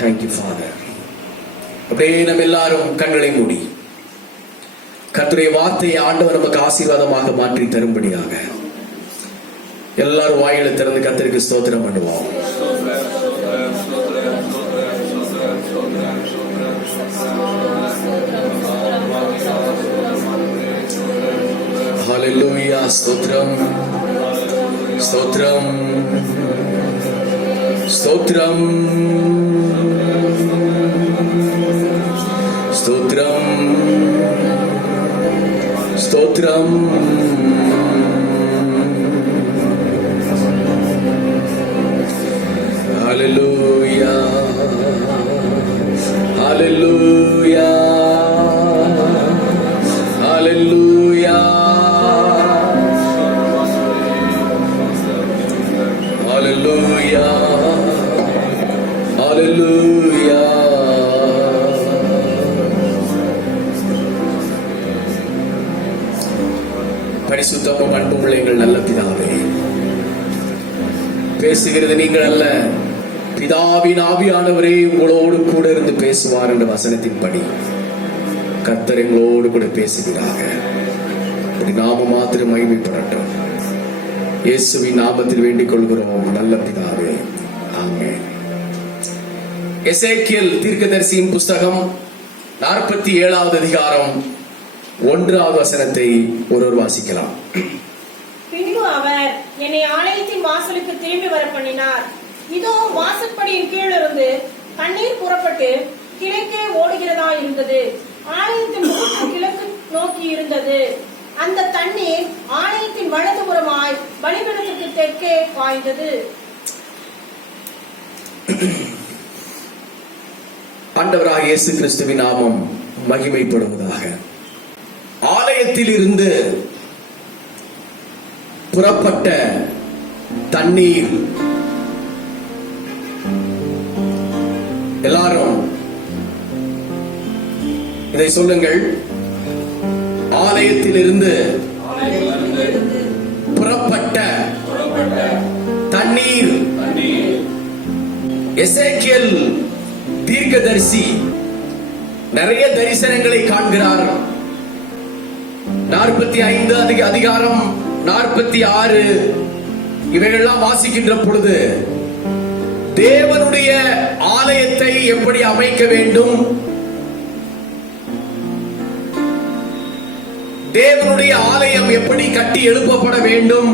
Thank you father. அப்படியே நம்ம எல்லாரும் கண்களை மூடி கர்த்தருடைய வார்த்தையை ஆண்டவர் நமக்கு ஆசீர்வாதமாக மாற்றி தரும்படியாக எல்லாரும் வாயில திறந்து கர்த்தருக்கு ஸ்தோத்திரம் பண்ணுவோம். ஹல்லேலூயா. ஸ்தோத்திரம் ஸ்தோத்திரம் ஸ்தோத்திரம் ஸ்தோத்திரம் ஸ்தோத்திரம். ஹல்லேலூயா ஹல்லேலூயா ஹல்லேலூயா ஹல்லேலூயா ஹல்லேலூயா. பரிசுத்தமும் அன்பும் உள்ள எங்கள் நல்ல பிதாவே, பேசுகிறது நீங்கள் அல்ல, பிதாவின் ஆவியானவரே உங்களோடு கூட இருந்து பேசுவார் என்ற வசனத்தின்படி கர்த்தர் எங்களோடு கூட பேசுகிறாங்க. நாம மாத்திரம் மகிமைப்படட்டும். இயேசுவின் நாமத்தில் வேண்டிக் கொள்கிறோம் நல்ல பிதாவே, ஆமென். எசேக்கியேல் தீர்க்கதரிசியின் புஸ்தகம் 47வது அதிகாரம் 1வது வசனத்தை ஒருவர் வாசிக்கலாம். பின்பு அவர் என்னை ஆலயத்தின் வாசலுக்கு திரும்பி வர பண்ணினார். இதோ வாசற்படியின் கீழிருந்து தண்ணீர் புறப்பட்டு கிழக்கே ஓடுகிறதா இருந்தது. ஆலயத்தின் முகப்பு கிழக்கு நோக்கி இருந்தது. அந்த தண்ணீர் ஆலயத்தின் வலதுபுறமாய் பலிபீடத்துக்கு தெற்கே பாய்ந்தது. ஆண்டவராகிய இயேசு கிறிஸ்துவின் நாமம் மகிமைப்படுவதாக. ஆலயத்தில் இருந்து புறப்பட்ட தண்ணீர், எல்லாரும் இதை சொல்லுங்கள். ஆலயத்தில் இருந்து புறப்பட்ட தண்ணீர். எசேக்கியேல் தீர்க்கதரிசி நிறைய தரிசனங்களை காண்கிறார். 45 அதிகாரம் 46 இவைகள்லாம் வாசிக்கின்ற பொழுது தேவனுடைய ஆலயத்தை எப்படி அமைக்க வேண்டும், தேவனுடைய ஆலயம் எப்படி கட்டி எழுப்பப்பட வேண்டும்,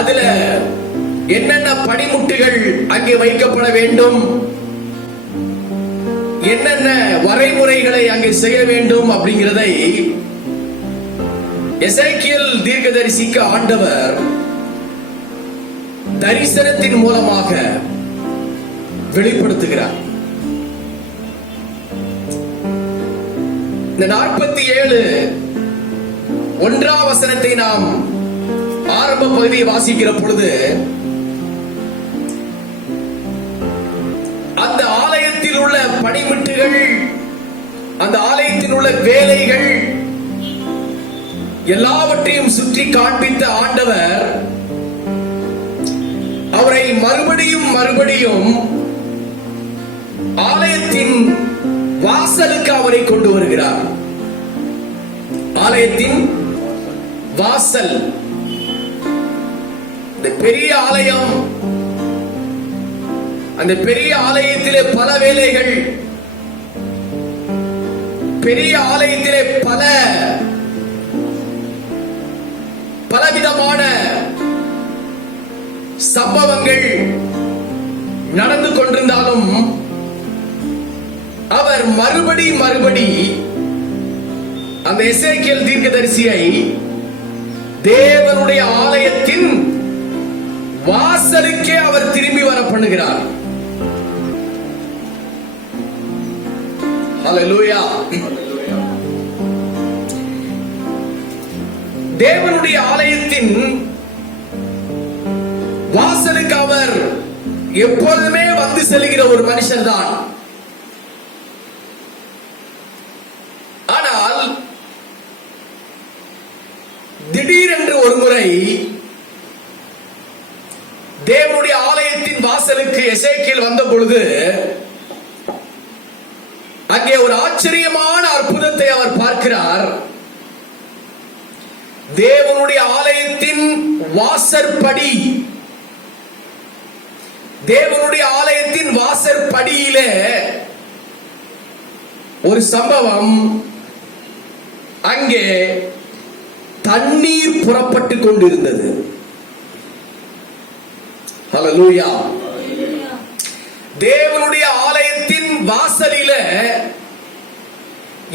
அதுல என்னென்ன படிமுட்டுகள் அங்கே வைக்கப்பட வேண்டும், என்னென்ன வரைமுறைகளை அங்கே செய்ய வேண்டும் அப்படிங்கிறதை எசேக்கியேல் தீர்க்கதரிசிக்கு ஆண்டவர் தரிசனத்தின் மூலமாக வெளிப்படுத்துகிறார். இந்த 47 1வது வசனத்தை நாம் ஆரம்ப பகுதியை வாசிக்கிற பொழுது அந்த ஆலயத்தில் உள்ள பணிமுட்டுகள், அந்த ஆலயத்தில் உள்ள வேலைகள் எல்லாவற்றையும் சுற்றி காண்பித்த ஆண்டவர் அவரை மறுபடியும் மறுபடியும் ஆலயத்தின் வாசலுக்கு அவரை கொண்டு வருகிறார். ஆலயத்தின் வாசல், இந்த பெரிய ஆலயம், அந்த பெரிய ஆலயத்திலே பல வேலைகள், பெரிய ஆலயத்திலே பலவிதமான சம்பவங்கள் நடந்து கொண்டிருந்தாலும் அவர் மறுபடி அந்த எசேக்கியேல் தீர்க்கதரிசியை தேவனுடைய ஆலயத்தின் வாசலுக்கே அவர் திரும்பி வர பண்ணுகிறார். ஹல்லேலூயா. தேவனுடைய ஆலயத்தின் வாசலுக்கு அவர் எப்பொழுதுமே வந்து செல்கிற ஒரு மனுஷன் தான். ஆனால் திடீரென்று ஒரு முறை தேவனுடைய ஆலய ஆலயத்தின் வாசலுக்கு எசேக்கியேல் வந்த பொழுது அங்கே ஒரு ஆச்சரியமான அற்புதத்தை அவர் பார்க்கிறார். தேவனுடைய ஆலயத்தின் வாசற்படி, தேவனுடைய ஆலயத்தின் வாசற்படியிலே ஒரு சம்பவம். அங்கே தண்ணீர் புறப்பட்டு கொண்டிருந்தது. ஹல்லேலூயா. தேவனுடைய ஆலயத்தின் வாசலில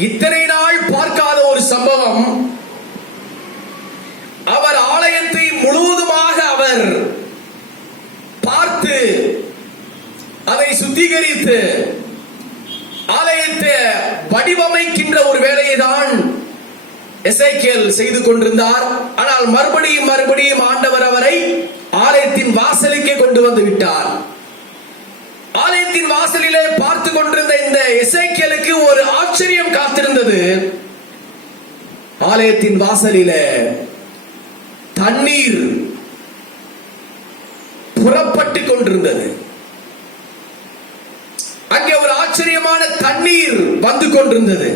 இத்தனை நாள் பார்க்காத ஒரு சம்பவம். அவர் ஆலயத்தை முழுவதுமாக அவர் பார்த்து அதை சுத்திகரித்து ஆலயத்தை வடிவமைக்கின்ற ஒரு வேலையை தான் எசேக்கியேல் செய்து கொண்டிருந்தார். ஆனால் மறுபடியும் ஆண்டவர் அவரை ஆலயத்தின் வாசலுக்கே கொண்டு வந்து விட்டார். ஆலயத்தின் வாசலிலே பார்த்து கொண்டிருந்த இந்த எசேக்கியேலுக்கு ஒரு ஆச்சரியம் காத்திருந்தது. ஆலயத்தின் வாசலிலே தண்ணீர் புறப்பட்டு கொண்டிருந்தது. அங்கே ஒரு ஆச்சரியமான தண்ணீர் வந்து கொண்டிருந்தது.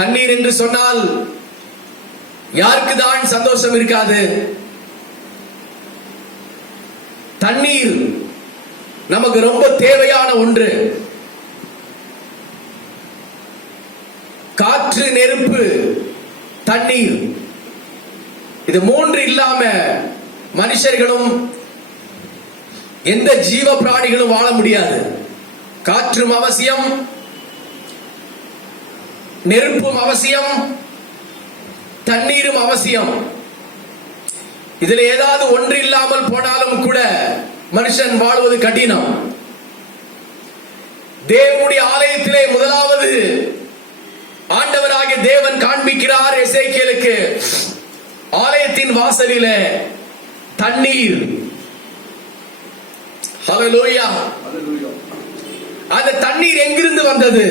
தண்ணீர் என்று சொன்னால் யாருக்கு தான் சந்தோஷம் இருக்காது? தண்ணீர் நமக்கு ரொம்ப தேவையான ஒன்று. காற்று, நெருப்பு, தண்ணீர், இது மூன்று இல்லாம மனுஷர்களும் எந்த ஜீவ பிராணிகளும் வாழ முடியாது. காற்றும் அவசியம், நெருப்பும் அவசியம், தண்ணீரும் அவசியம். இதுல ஏதாவது ஒன்று இல்லாமல் போனாலும் கூட மனுஷன் வாழ்வது கடினம். தேவனுடைய ஆலயத்திலே முதலாவது ஆண்டவராகிய தேவன் காண்பிக்கிறார் எசேக்கியேலுக்கு ஆலயத்தின் வாசலிலே தண்ணீர். ஹல்லேலூயா. அந்த தண்ணீர் எங்கிருந்து வந்தது?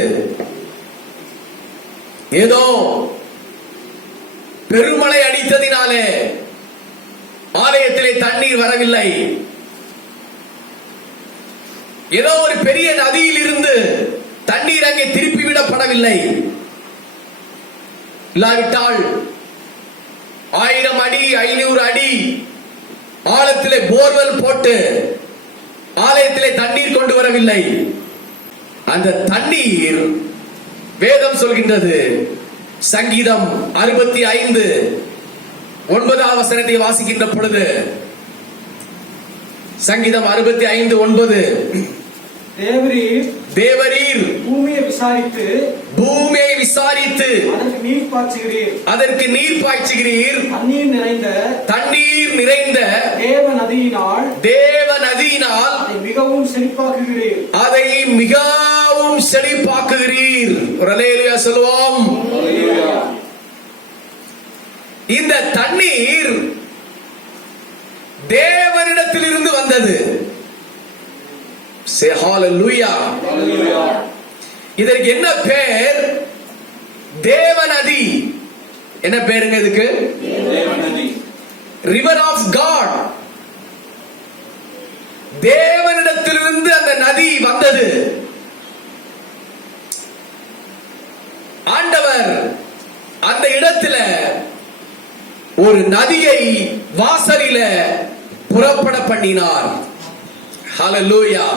ஏதோ பெருமழை அடித்ததினாலே ஆலயத்திலே தண்ணீர் வரவில்லை. ஏதோ ஒரு பெரிய நதியில் இருந்து தண்ணீர் அங்கே திருப்பி விடப்படவில்லை. இல்லாவிட்டால் 1000 அடி 500 அடி ஆழத்திலே போர்வெல் போட்டு ஆலயத்திலே தண்ணீர் கொண்டு வரவில்லை. அந்த தண்ணீர் வேதம் சொல்கின்றது. சங்கீதம் 65 9வது வசனத்தை வாசிக்கின்ற பொழுது, சங்கீதம் 65:9, தேவரீர் பூமியை விசாரித்து அதற்கு நீர் பாய்ச்சுகிறீர். தண்ணீர் நிறைந்த தேவ நதியினால் அதை மிகவும் செழிப்பாக்குகிறீர். அல்லேலூயா சொல்லுவோம். இந்த தண்ணீர் தேவனிடத்தில் இருந்து வந்தது. இதற்கு என்ன பேர்? தேவநதி. என்ன பேருங்க இதுக்கு? River of God. தேவனிடத்திலிருந்து அந்த நதி வந்தது. ஆண்டவர் அந்த இடத்துல ஒரு நதியை வாசலில புறப்பட பண்ணினார். ஹல்லேலூயா.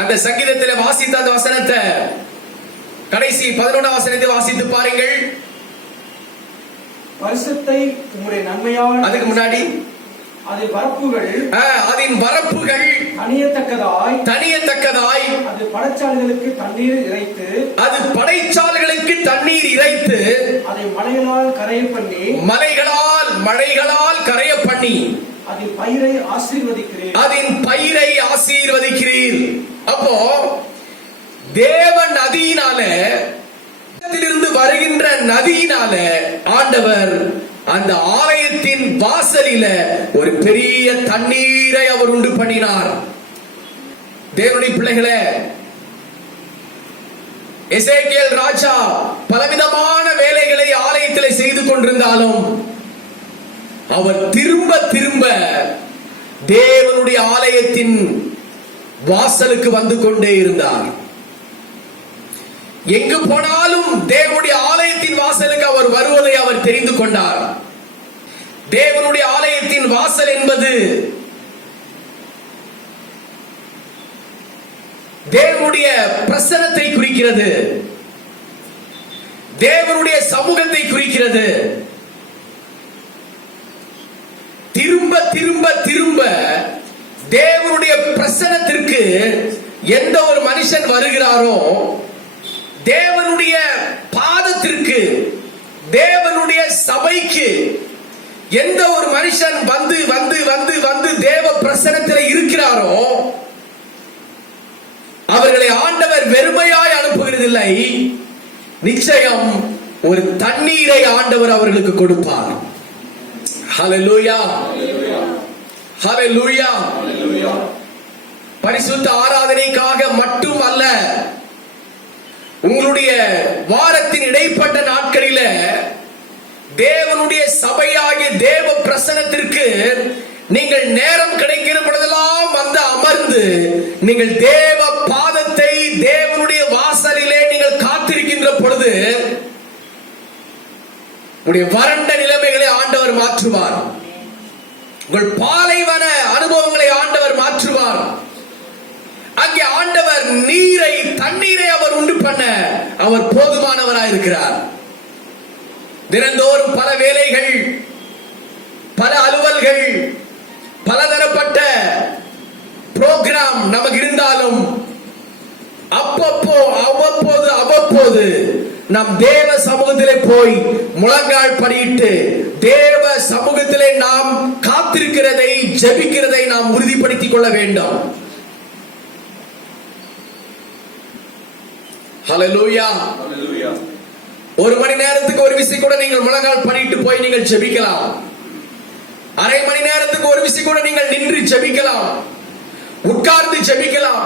அந்த சங்கீதத்தில் வாசித்த அந்த வசனத்தை கடைசி 11வது வசனத்தை வாசித்து பாருங்கள். பரிசுத்தை உம்முடைய நன்மையால், அதுக்கு முன்னாடி அதன் வரப்புகள் தனியத்தக்கதாய் அது படைச்சால்களுக்கு தண்ணீர் இறைத்து அதை மலைகளால் கரைய பண்ணி அதன் பயிரை ஆசீர்வதிக்கிறீர். அப்போ தேவ நதியினால, இருந்து வருகின்ற நதியினால ஆண்டவர் அந்த ஆலயத்தின் வாசலில ஒரு பெரிய தண்ணீரை அவர் உண்டு பண்ணினார். தேவனுடைய பிள்ளைகளே, எசேக்கியேல் ராஜா பலவிதமான வேலைகளை ஆலயத்திலே செய்து கொண்டிருந்தாலும் அவர் திரும்ப திரும்ப தேவனுடைய ஆலயத்தின் வாசலுக்கு வந்து கொண்டே இருந்தார். எங்கு போனாலும் தேவனுடைய ஆலயத்தின் வாசலுக்கு அவர் வருவதை அவர் தெரிந்து கொண்டார். தேவனுடைய ஆலயத்தின் வாசல் என்பது தேவனுடைய பிரசன்னத்தை குறிக்கிறது, தேவனுடைய சமூகத்தை குறிக்கிறது. திரும்ப திரும்ப திரும்ப தேவனுடைய பிரசன்னத்திற்கு எந்த ஒரு மனுஷன் வருகிறாரோ, தேவனுடைய பாதத்திற்கு, தேவனுடைய சபைக்கு எந்த ஒரு மனுஷன் வந்து வந்து வந்து வந்து தேவ பிரசன்னத்தில் இருக்கிறாரோ அவர்களை ஆண்டவர் வெறுமையாய் அனுப்புகிறதில்லை. நிச்சயம் ஒரு தண்ணீரை ஆண்டவர் அவர்களுக்கு கொடுப்பார். ஹல்லேலூயா, ஹல்லேலூயா. பரிசுத்த ஆராதனைக்காக மட்டும் அல்ல, உங்களுடைய வாரத்தின் இடைப்பட்ட நாட்களில தேவனுடைய சபையாகிய தேவ பிரசன்னத்திற்கு நீங்கள் நேரம் கிடைக்கிற பொழுதெல்லாம் வந்து அமர்ந்து நீங்கள் தேவ பாதத்தை தேவனுடைய வாசலிலே நீங்கள் காத்திருக்கின்ற பொழுது உங்களுடைய வறண்ட நிலைமைகளை ஆண்டவர் மாற்றுவார். உங்கள் பாலைவன அனுபவங்களை ஆண்டவர் மாற்றுவார். அங்கே ஆண்டவர் நீரை, தண்ணீரை அவர் உண்டு பண்ண அவர் போதுமானவராய் இருக்கிறார். தினந்தோறும் பல வேலைகள், பல அலுவல்கள், பலதரப்பட்ட புரோகிராம் நமக்கு இருந்தாலும் அவ்வப்போது நாம் தேவ சமூகத்திலே போய் முழங்கால் படியிட்டு தேவ சமூகத்திலே நாம் காத்திருக்கிறதை, ஜெபிக்கிறதை நாம் உறுதிப்படுத்திக் கொள்ள வேண்டும். ஹல்லேலூயா. ஒரு மணி நேரத்துக்கு ஒரு விசை கூட நீங்கள் முழங்கால் படியிட்டு போய் நீங்கள் ஜெபிக்கலாம். அரை மணி நேரத்துக்கு ஒரு விசை கூட நீங்கள் நின்று ஜெபிக்கலாம், உட்கார்ந்து ஜெபிக்கலாம்.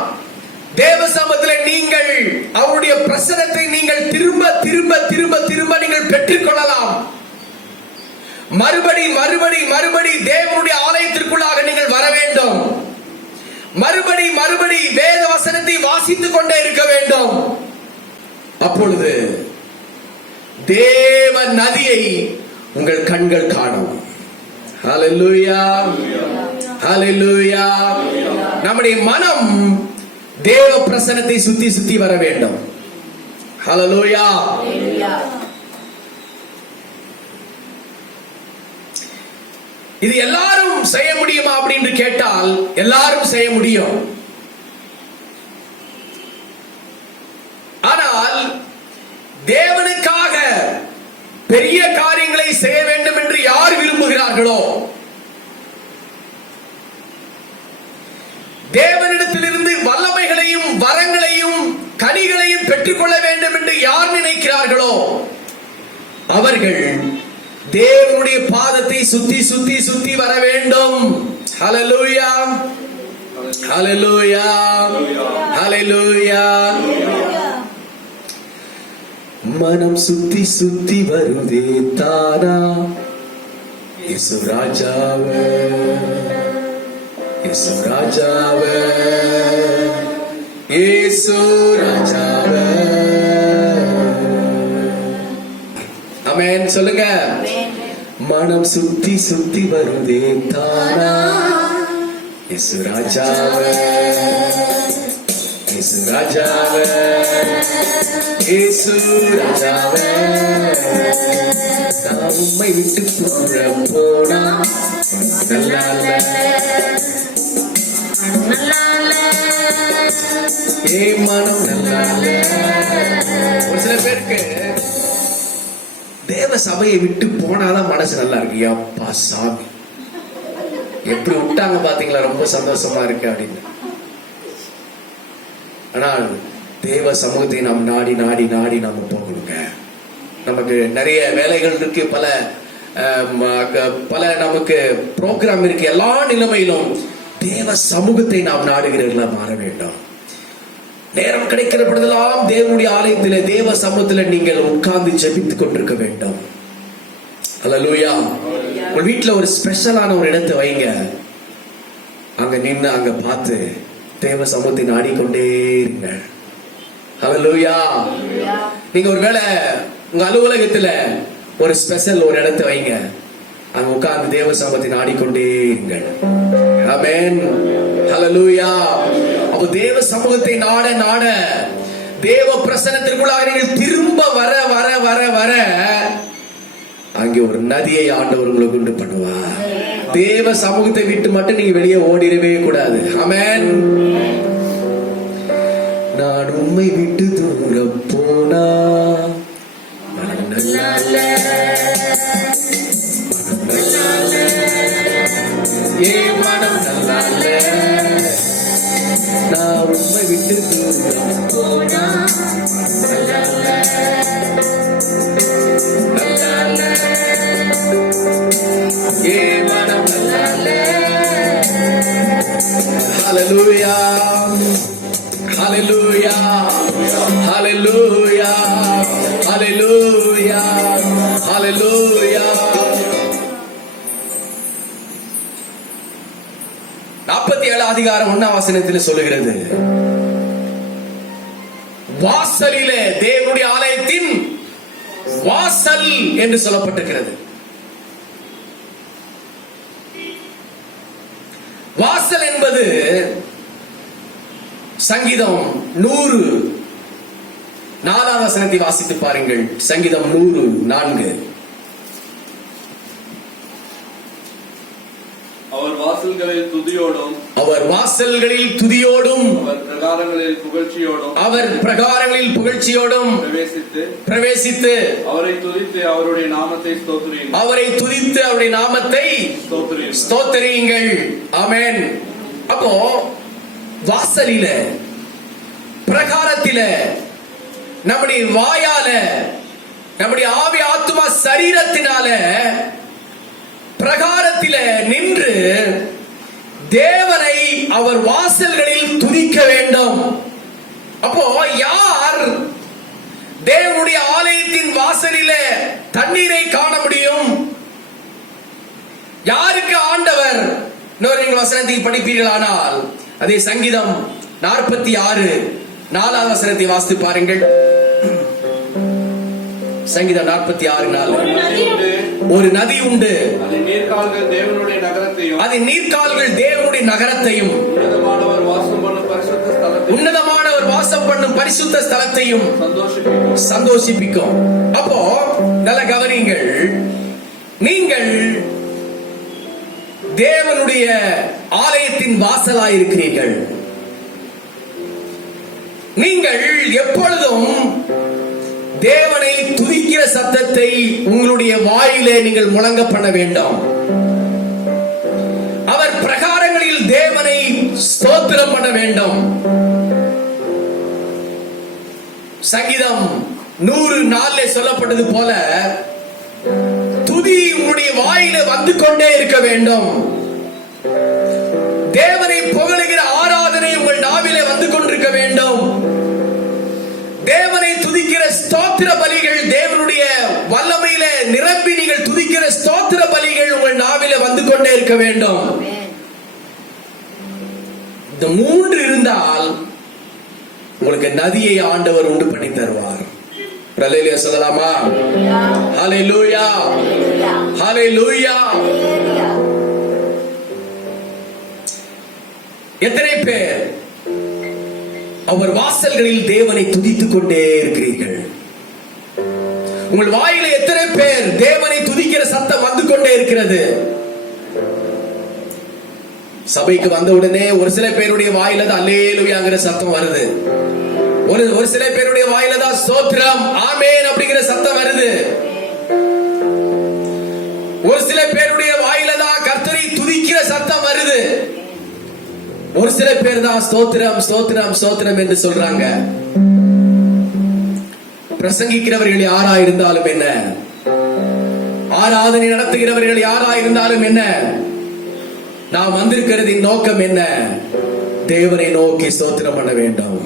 தேவ சமூகத்தில் நீங்கள் அவருடைய பிரசன்னத்தை நீங்கள் திரும்ப திரும்ப திரும்ப திரும்ப நீங்கள் பெற்றுக் கொள்ளலாம். மறுபடி மறுபடி மறுபடி தேவனுடைய ஆலயத்திற்குள்ளாக நீங்கள் வர வேண்டும். மறுபடி மறுபடி வேத வசனத்தை வாசித்துக் கொண்டே இருக்க வேண்டும். அப்பொழுது தேவ நதியை உங்கள் கண்கள் காணும். ஹல்லேலூயா, ஹல்லேலூயா. நம்முடைய மனம் தேவ பிரசன்னத்தை சுத்தி சுத்தி வர வேண்டும். ஹல்லேலூயா. இது எல்லாரும் செய்ய முடியுமா அப்படின்னு கேட்டால் எல்லாரும் செய்ய முடியும். ஆனால் தேவனுக்காக பெரிய காரியங்களை செய்ய வேண்டும் என்று யார் விரும்புகிறார்களோ, தேவனிடத்திலிருந்து வல்லமைகளையும் வரங்களையும் கனிகளையும் பெற்றுக்கொள்ள வேண்டும் என்று யார் நினைக்கிறார்களோ அவர்கள் தேவனுடைய பாதத்தை சுத்தி சுத்தி சுத்தி வர வேண்டும். ஹல்லேலூயா, ஹல்லேலூயா, ஹல்லேலூயா. மனம் சுத்தி சுத்தி வருதே தானா இயேசு ராஜாவே, இயேசு ராஜாவே, இயேசு ராஜாவே. ஆமென் சொல்லுங்க. மனம் சுத்தி சுத்தி வருதே தானா இயேசு ராஜாவே, இயேசு ராஜாவே, இயேசு ராஜாவே. நான் உம்மை விட்டு போனா நல்லால, ஏ மனம் நல்லால. ஒரு சில பேருக்கு தேவ சபையை விட்டு போனாதான் மனசு நல்லா இருக்கு. அப்பா சாமி எப்படி விட்டாங்க பாத்தீங்களா, ரொம்ப சந்தோஷமா இருக்கு அப்படின்னு. ஆனால் தேவ சமூகத்தை நாம் நாடி நாடி நாடி நாம போகணுங்க. நமக்கு நிறைய வேலைகள் இருக்கு, பல நமக்கு ப்ரோக்ராம் இருக்கு. எல்லா நிலைமையிலும் தேவ சமூகத்தை நாம் நாடுகிறவர்களா மாற வேண்டும். நேரம் கிடைக்கிற பொழுதெல்லாம் தேவனுடைய ஆலயத்திலே தேவ சமூகத்திலே நீங்கள் உட்கார்ந்து ஜெபித்துக் கொண்டிருக்க வேண்டும். அல்லேலூயா. உங்க வீட்டுல ஒரு ஸ்பெஷலான ஒரு இடத்தை வைங்க. அங்க நின்று அங்க பார்த்து தேவ சமூகத்தை நாடிக்கொண்டே இருங்க. அல்லேலூயா. நீங்க ஒருவேளை உங்க அலுவலகத்துல ஒரு ஸ்பெஷல் ஒரு இடத்தை வைங்க. அங்க உட்கார்ந்து தேவ சமூகத்தை நாடிக்கொண்டே இருங்க. ஆமென். அல்லேலூயா. அப்போ தேவ சமூகத்தை நாட நாட தேவ பிரசன்னத்திற்குள்ளாக நீங்கள் திரும்ப வர வர வர வர அங்கே ஒரு நதியை ஆண்டவர் உங்களுக்கு உண்டு பண்ணுவார். தேவ சமூகத்தை விட்டு மட்டும் நீங்க வெளியே ஓடிடவே கூடாது. ஆமென். நான் உம்மை விட்டு தூரம் போனா மனம் நல்லால, நான் உம்மை விட்டு தூரம் போனா மனம் நல்லால. ஹல்லேலூயா. Hallelujah, hallelujah, hallelujah, hallelujah. 47 அதிகாரம் 1 வசனத்தில் சொல்லுகிறது, வாசலிலே தேவனுடைய ஆலயத்தின் வாசல் என்று சொல்லப்பட்டிருக்கிறது. வாசல் என்பது சங்கீதம் 100 வசனத்தை வாசித்து பாருங்கள். சங்கீதம் 100:4. அவர் வாசல்களில் துதியோடும், அவர் வாசல்களில் துதியோடும், அவர் பிரகாரங்களில் புகழ்ச்சியோடும், அவர் பிரகாரங்களில் புகழ்ச்சியோடும் பிரவேசித்து அவரை துதித்து அவருடைய நாமத்தை ஸ்தோத்திரியுங்கள். அவரை துதித்து அவருடைய நாமத்தை ஸ்தோத்திரியுங்கள். ஆமென். அப்போ வாசலில, பிரகாரத்தில, நம்முடைய வாயால, நம்முடைய ஆவி ஆத்துமா சரீரத்தினால பிரகாரத்தில நின்று தேவனை அவர் வாசல்களில் துதிக்க வேண்டும். அப்போ யார் தேவனுடைய ஆலயத்தின் வாசலில தண்ணீரை காண முடியும்? யாருக்கு ஆண்டவர்? இன்னொரு நீங்கள் வசனத்தை படிப்பீர்களானால் அதே சங்கீதம் 46:4 வசனத்தை வாசித்து பாருங்கள். சங்கீதம் 46:4. ஒரு நதி உண்டு, அதன் நீர்க்கால்கள் தேவனுடைய நகரத்தையும், அதன் நீர்க்கால்கள் தேவனுடைய நகரத்தையும், உன்னதமானவர் வாசம் பண்ணும் பரிசுத்த ஸ்தலத்தையும் சந்தோஷிப்பிக்கும். அப்போ நல்ல கவனிங்கள், நீங்கள் தேவனுடைய ஆலயத்தின் வாசலாயிருக்கிறீர்கள். நீங்கள் எப்பொழுதும் தேவனை துதிக்கிற சத்தத்தை உங்களுடைய வாயிலே நீங்கள் முழங்க பண்ண வேண்டும். அவர் பிரகாரங்களில் தேவனை ஸ்தோத்திரம் பண்ண வேண்டும். சங்கீதம் 100:4 சொல்லப்பட்டது போல துதி உங்களுடைய வாயில வந்து கொண்டே இருக்க வேண்டும். தேவனை புகழுகிற ஆராதனை உங்கள் நாவிலே வந்து கொண்டிருக்க வேண்டும். தேவனை துதிக்கிற ஸ்தோத்திர பலிகள், தேவனுடைய வல்லமையில நிரம்பி நீங்கள் துதிக்கிற ஸ்தோத்திர பலிகள் உங்கள் நாவிலே வந்து கொண்டே இருக்க வேண்டும். இந்த 3 இருந்தால் உங்களுக்கு நதியை ஆண்டவர் உண்டு பண்ணி தருவார். அல்லேலூயா சொல்லலாமா? ஹல்லேலூயா, ஹல்லேலூயா. எத்தனை பேர் அவர் வாசல்களில் தேவனை துதித்துக் கொண்டே இருக்கிறீர்கள்? உங்கள் வாயில எத்தனை பேர் தேவனை துதிக்கிற சத்தம் வந்து கொண்டே இருக்கிறது? சபைக்கு வந்த உடனே ஒரு சில பேருடைய வாயில தான் அல்லேலூயாங்கிற சத்தம் வருது. ஒரு சில பேருடைய வாயில தான் ஸ்தோத்திரம் ஆமென் அப்படிங்கிற சத்தம் வருது. ஒரு சில பேருடைய வாயில தான் கர்த்தரை துதிக்கிற சத்தம் வருது. ஒரு சில பேர் தான் ஸ்தோத்திரம் ஸ்தோத்திரம் ஸ்தோத்திரம் என்று சொல்றாங்க. பிரசங்கிக்கிறவர்கள் யாரா இருந்தாலும் என்ன, ஆராதனை நடத்துகிறவர்கள் யாரா இருந்தாலும் என்ன, நாம் வந்திருக்கிறதின் நோக்கம் என்ன? தேவனை நோக்கி ஸ்தோத்திரம் பண்ண வேண்டும்.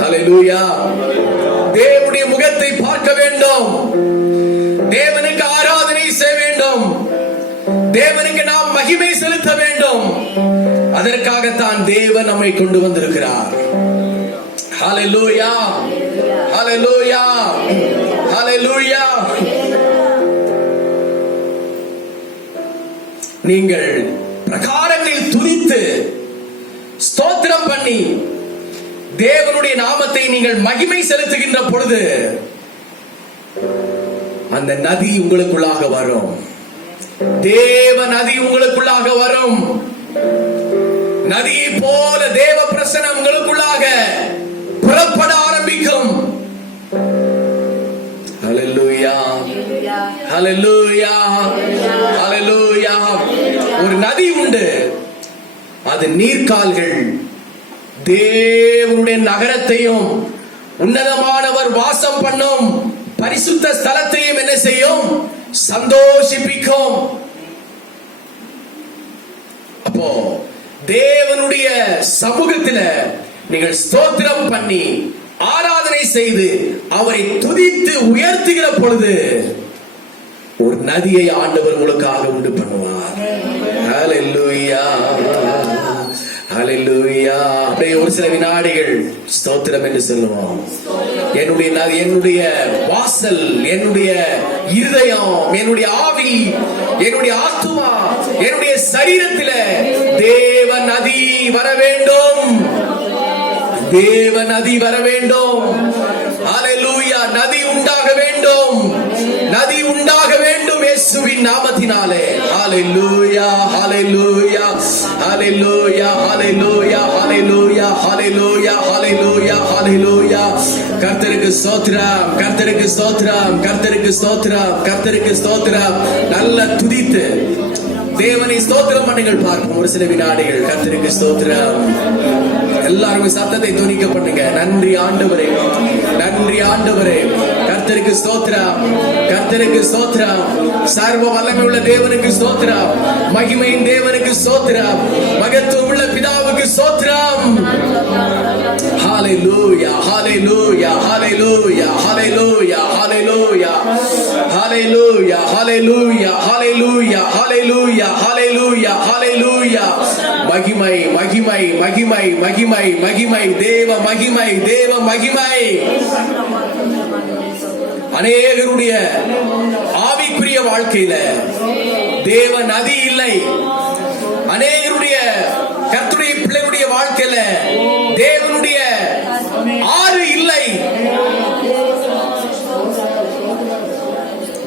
ஹல்லேலூயா. தேவனுடைய முகத்தை பார்க்க வேண்டும். தேவனுக்கு ஆராதனை செய்ய வேண்டும். தேவனுக்கு நாம் மகிமை செலுத்த வேண்டும். அதற்காகத்தான் தேவன் நம்மை கொண்டு வந்திருக்கிறார். ஹல்லேலூயா, ஹல்லேலூயா, ஹல்லேலூயா. நீங்கள் பிரகாரங்களில் துதித்து ஸ்தோத்திரம் பண்ணி தேவனுடைய நாமத்தை நீங்கள் மகிமை செலுத்துகின்ற பொழுது அந்த நதி உங்களுக்குள்ளாக வரும். தேவ நதி உங்களுக்குள்ளாக வரும். நதியை போல தேவ பிரசன்னம் உங்களுக்குள்ளாக புறப்பட ஆரம்பிக்கும். ஹல்லேலூயா, ஹல்லேலூயா, ஹல்லேலூயா. ஒரு நதி உண்டு. அது நீர்க்கால்கள் தேவனுடைய நகரத்தையும் உன்னதமானவர் வாசம் பண்ணும் பரிசுத்த ஸ்தலத்தையும் என்ன செய்யும்? சந்தோஷிப்பிக்கும். அப்போ தேவனுடைய சமூகத்தில் நீங்கள் ஸ்தோத்திரம் பண்ணி ஆராதனை செய்து அவரை துதித்து உயர்த்துகிற பொழுது ஒரு நதியை ஆண்டவர் உங்களுக்காக உண்டு பண்ணுவார். ஹல்லேலூயா, ஹல்லேலூயா. அப்படியே ஒரு சில வினாடிகள் ஸ்தோத்திரம் என்று சொல்லுவோம். என்னுடைய வாசல், என்னுடைய இருதயம், என்னுடைய ஆவி, என்னுடைய ஆத்துமா, என்னுடைய சரீரத்தில தேவ நதி வர வேண்டும். தேவ நதி வர வேண்டும். ஹல்லேலூயா. நதி உண்டாக வேண்டும். நதி உண்டாக வேண்டும் இயேசுவின் நாமத்தினாலே. ஹல்லேலூயா, ஹல்லேலூயா, ஹல்லேலூயா, ஹல்லேலூயா, ஹல்லேலூயா, ஹல்லேலூயா, ஹல்லேலூயா, ஹல்லேலூயா. கர்த்தருக்கு ஸ்தோத்திரம், கர்த்தருக்கு ஸ்தோத்திரம், கர்த்தருக்கு ஸ்தோத்திரம், கர்த்தருக்கு ஸ்தோத்திரம். நல்ல துதித்து தேவனை ஸ்தோத்திரம் பண்ணுங்கள். பார்ப்போம் ஒரு சில வினாடிகள். கர்த்தருக்கு ஸ்தோத்திரம். எல்லாரும் சத்தத்தை துணிக்க பண்ணுங்க. நன்றி ஆண்டவரே, நன்றி ஆண்டவரே. கர்த்தருக்கு ஸ்தோத்திரம், கர்த்தருக்கு ஸ்தோத்திரம். சர்வ வல்லமை உள்ள தேவனுக்கு ஸ்தோத்திரம். மகிமையின் தேவனுக்கு ஸ்தோத்திரம். மகத்துவம் உள்ள பிதாவுக்கு ஸ்தோத்திரம். ஹல்லேலூயா, ஹல்லேலூயா, ஹல்லேலூயா, ஹல்லேலூயா, ஹல்லேலூயா, ஹல்லேலூயா, ஹல்லேலூயா, ஹல்லேலூயா, ஹல்லேலூயா, ஹல்லேலூயா, ஹல்லேலூயா. மகிமை, மகிமை, மகிமை, மகிமை, மகிமை, தேவ மகிமை, தேவ மகிமை. அநேகருடைய ஆவிக்குரிய வாழ்க்கையில தேவ நதி இல்லை. அநேகருடைய கர்த்தருடைய பிள்ளைகளுடைய வாழ்க்கையில தேவனுடைய ஆறு இல்லை.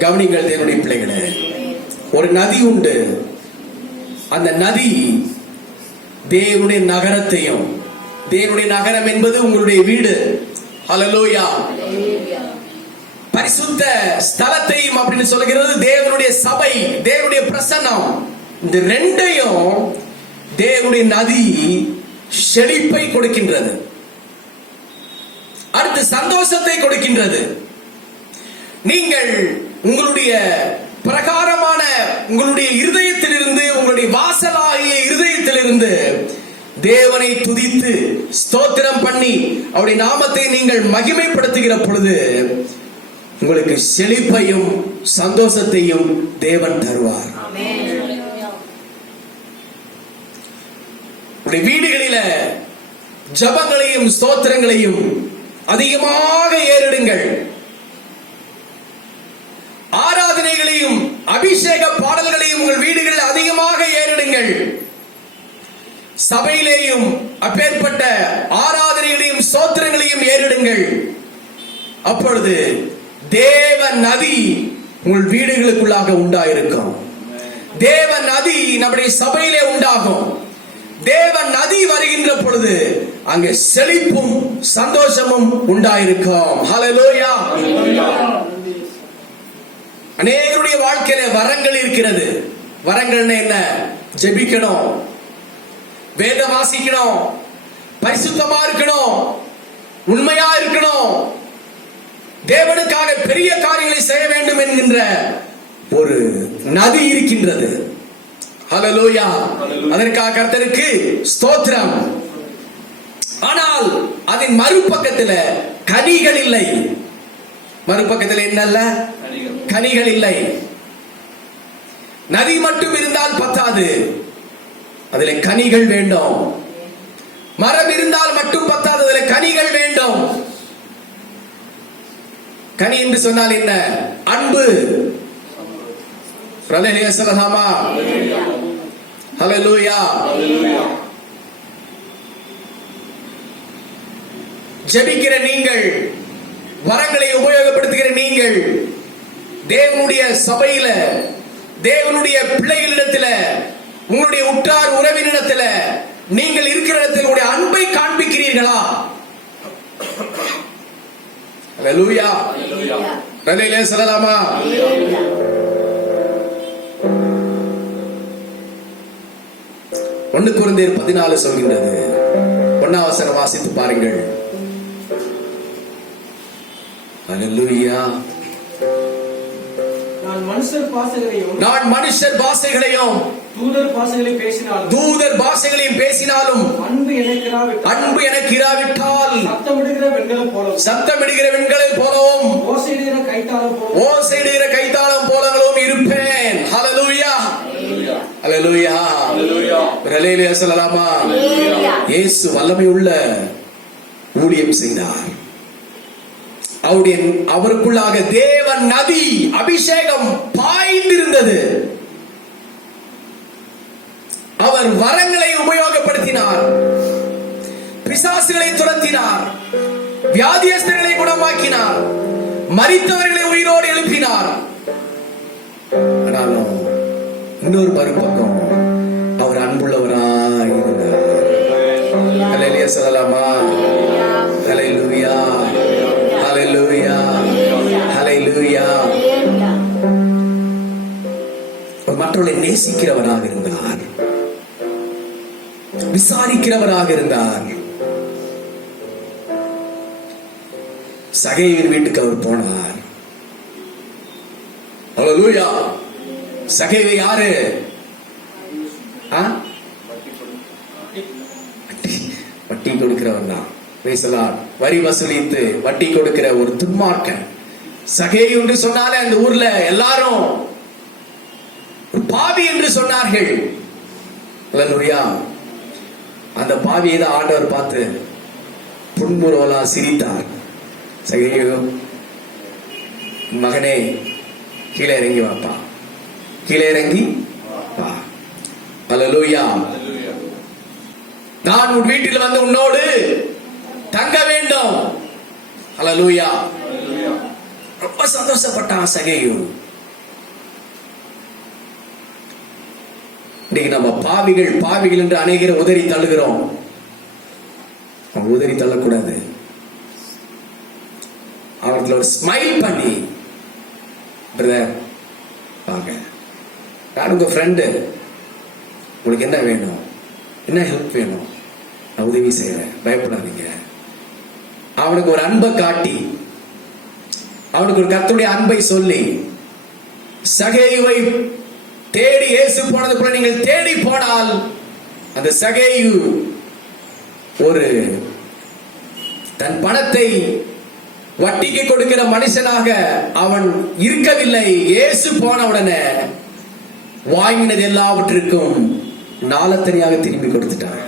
கவனிங்கள் தேவனுடைய பிள்ளைகளே, ஒரு நதி உண்டு. அந்த நதி தேவனுடைய நகரத்தையும், தேவனுடைய நகரம் என்பது உங்களுடைய வீடு. ஹல்லேலூயா. பரிசுத்த ஸ்தலத்தையும் அப்படின்னு சொல்லுகிறது தேவனுடைய சபை, தேவனுடைய பிரசன்னம். இந்த ரெண்டையும் தேவனுடைய நதி செழிப்பை கொடுக்கின்றது. அடுத்து சந்தோஷத்தை கொடுக்கின்றது. நீங்கள் உங்களுடைய பிரகாரமான உங்களுடைய இருதயத்திலிருந்து, உங்களுடைய வாசலாகிய இருதயத்திலிருந்து தேவனை துதித்து ஸ்தோத்திரம் பண்ணி அவருடைய நாமத்தை நீங்கள் மகிமைப்படுத்துகிற பொழுது உங்களுக்கு செழிப்பையும் சந்தோஷத்தையும் தேவன் தருவார். வீடுகளில ஜபங்களையும் ஸ்தோத்திரங்களையும் அதிகமாக ஏறிடுங்கள். ஆராதனைகளையும் அபிஷேக பாடல்களையும் உங்கள் வீடுகளில் அதிகமாக ஏறிடுங்கள். சபையிலேயும் அப்பேற்பட்ட ஆராதனைகளையும் ஸ்தோத்திரங்களையும் ஏறிடுங்கள். அப்பொழுது தேவ நதி உங்கள் வீடுகளுக்குள்ளாக உண்டாயிருக்கும். தேவ நதி நம்முடைய சபையிலே உண்டாகும். தேவ நதி வருகின்ற பொழுது அங்கே செழிப்பும் சந்தோஷமும் உண்டாயிருக்கும். ஹல்லேலூயா. அநேகருடைய வாழ்க்கையில வரங்கள் இருக்கிறது. வரங்கள் என்ன? ஜெபிக்கணும், வேதம் வாசிக்கணும், பரிசுத்தமா இருக்கணும், உண்மையா இருக்கணும், தேவனுக்காக பெரிய காரியங்களை செய்ய வேண்டும் என்கின்ற ஒரு நதி இருக்கின்றது. ஹல்லேலூயா. அதற்காக கர்த்தருக்கு ஸ்தோத்திரம். ஆனால் அதன் மறுபக்கத்துல கனிகள் இல்லை. மறுபக்கத்துல என்னல்ல? கனிகள் இல்லை. நதி மட்டும் இருந்தால் பத்தாது, அதிலே கனிகள் வேண்டும். மரம் இருந்தால் மட்டும் பத்தாது, அதிலே கனிகள் வேண்டும். கனி என்று சொன்னால் என்ன? அன்பு. ஹல்லேலூயா சொல்லலாமா? ஹல்லேலூயா. ஜெபிக்கிற நீங்கள், வரங்களை உபயோகப்படுத்துகிற நீங்கள், தேவனுடைய சபையில, தேவனுடைய பிள்ளைகளிடத்துல, உங்களுடைய உற்றார் உறவினிடத்துல, நீங்கள் இருக்கிற இடத்தில் உங்களுடைய அன்பை காண்பிக்கிறீர்களா? ஹல்லேலூயா. ஹல்லேலூயா சொல்லலாமா? 1 கொரிந்தியர் 14 சொல்கின்றது. 1ஆம் வசனம் வாசித்து பாருங்கள். ஹல்லேலூயா. நான் மனுஷர் பாஷைகளையும் தூதர் பாஷைகளையும் பேசினாலும் அன்பு எனக்கு இராவிட்டால் சத்தமிடுகிற வெண்களைப் போலவும் ஓசையிடுகிற கைத்தாளம் போலவும் இருப்பேன். ஹல்லேலூயா. ஹல்லேலூயா. ஹல்லேலூயா சொல்லலாமா? இயேசு வல்லமை உள்ள ஊழியம் செய்தார். அவருக்குள்ளாக தேவன் நதி அபிஷேகம் பாய்ந்திருந்தது. அவர் வரங்களை உபயோகப்படுத்தினார், பிசாசுகளை துரத்தினார், வியாதியஸ்தர்களை குணமாக்கினார், மரித்தவர்களை உயிரோடு எழுப்பினார். ஆனாலும் இன்னொரு மறுபக்கம் அவர் அன்புள்ளவராய் இருந்தார். ஹல்லேலூயா சொல்லலாமா? ஹல்லேலூயா. ஹல்லேலூயா. ஹல்லேலூயா. மற்றவர்களை நேசிக்கிறவராக இருந்தார், விசாரிக்கிறவராக இருந்தார். சகேயுவின் வீட்டுக்கு அவர் போனார். ஹல்லேலூயா. சகேயு யாரு? வட்டி கொடுக்கிறவர் தான். வரி வசூலித்து வட்டி கொடுக்கிற ஒரு துன்மார்க்கன். சகேயு என்று சொன்னாலே அந்த ஊர்ல எல்லாரும் பாவி என்று சொன்னார்கள். ஹல்லேலூயா. அந்த பாவியை தான் ஆண்டவர் பார்த்து புன்முறுவலா சிரித்தார். சகேயு, மகனே, கீழே இறங்கி வாப்பா, கீழே இறங்கி வா. ஹல்லேலூயா. நான் உன் வீட்டில் வந்து உன்னோடு தங்க வேண்டும். ஹல்லேலூயா. ரொம்ப சந்தோஷப்பட்டான் சகேயு. இன்னைக்கு நம்ம பாவிகள் என்று அநேகரை உதறி தள்ளுகிறோம். உதறி தள்ளக்கூடாது. அவர்களை ஒரு ஸ்மைல் பண்ணி, பிரதர் வாங்க, நான் உங்க ஃப்ரெண்டு, உங்களுக்கு என்ன வேணும், என்ன ஹெல்ப் வேணும், நான் உதவி செய்யறேன், பயப்படாதீங்க. அவனுக்கு ஒரு அன்பை காட்டி, அவனுக்கு ஒரு கர்த்தருடைய அன்பை சொல்லி, சகேயுவை தேடி இயேசு போனது போல நீங்கள் தேடி போனால் அந்த சகேயு ஒரு தன் பணத்தை வட்டிக்கு கொடுக்கிற மனுஷனாக அவன் இருக்கவில்லை. இயேசு போன உடனே வாங்கினது எல்லாவற்றிற்கும் நாலத்தனியாக திரும்பி கொடுத்துட்டான்.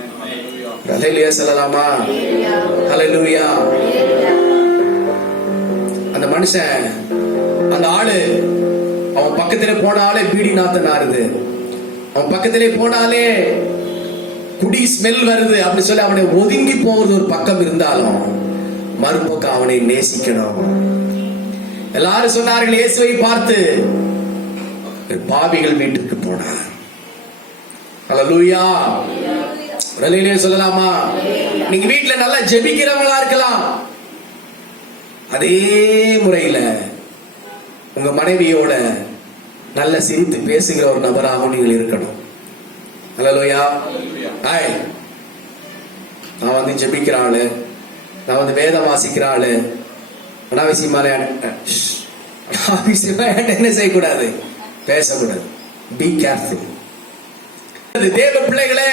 ஹல்லேலூயா சொல்லலாமா? ஹல்லேலூயா. அந்த மனுஷன், அந்த ஆளு, அவன் பக்கத்திலே போனாலே பீடி நாத்தம் நாறுது, அவன் பக்கத்திலே போனாலே குடி ஸ்மெல் வருது அப்படி சொல்லி அவனை ஒதுங்கி போவது ஒரு பக்கம் இருந்தாலும் மறுபக்கம் அவனை நேசிக்கணும். எல்லாரும் சொன்னார்கள் இயேசுவை பார்த்து, பாவிகள் வீட்டுக்கு போனார். ஹல்லேலூயா. ஹல்லேலூயா சொல்லலாமா? நீங்க வீட்டுல நல்லா ஜெபிக்கிறவங்களா இருக்கலாம், அதே முறையில உங்க மனைவியோட நல்ல சிரித்து பேசுகிற ஒரு நபராக நீங்கள் இருக்கணும். ஹல்லேலூயா. நான் வந்து ஜெபிக்கிற ஆளு, நான் வந்து வேதம் வாசிக்கிற ஆளு, அனாவசியமா என்ன செய்யக்கூடாது, பேசக்கூடாது. Be careful. தேவ பிள்ளைகளே,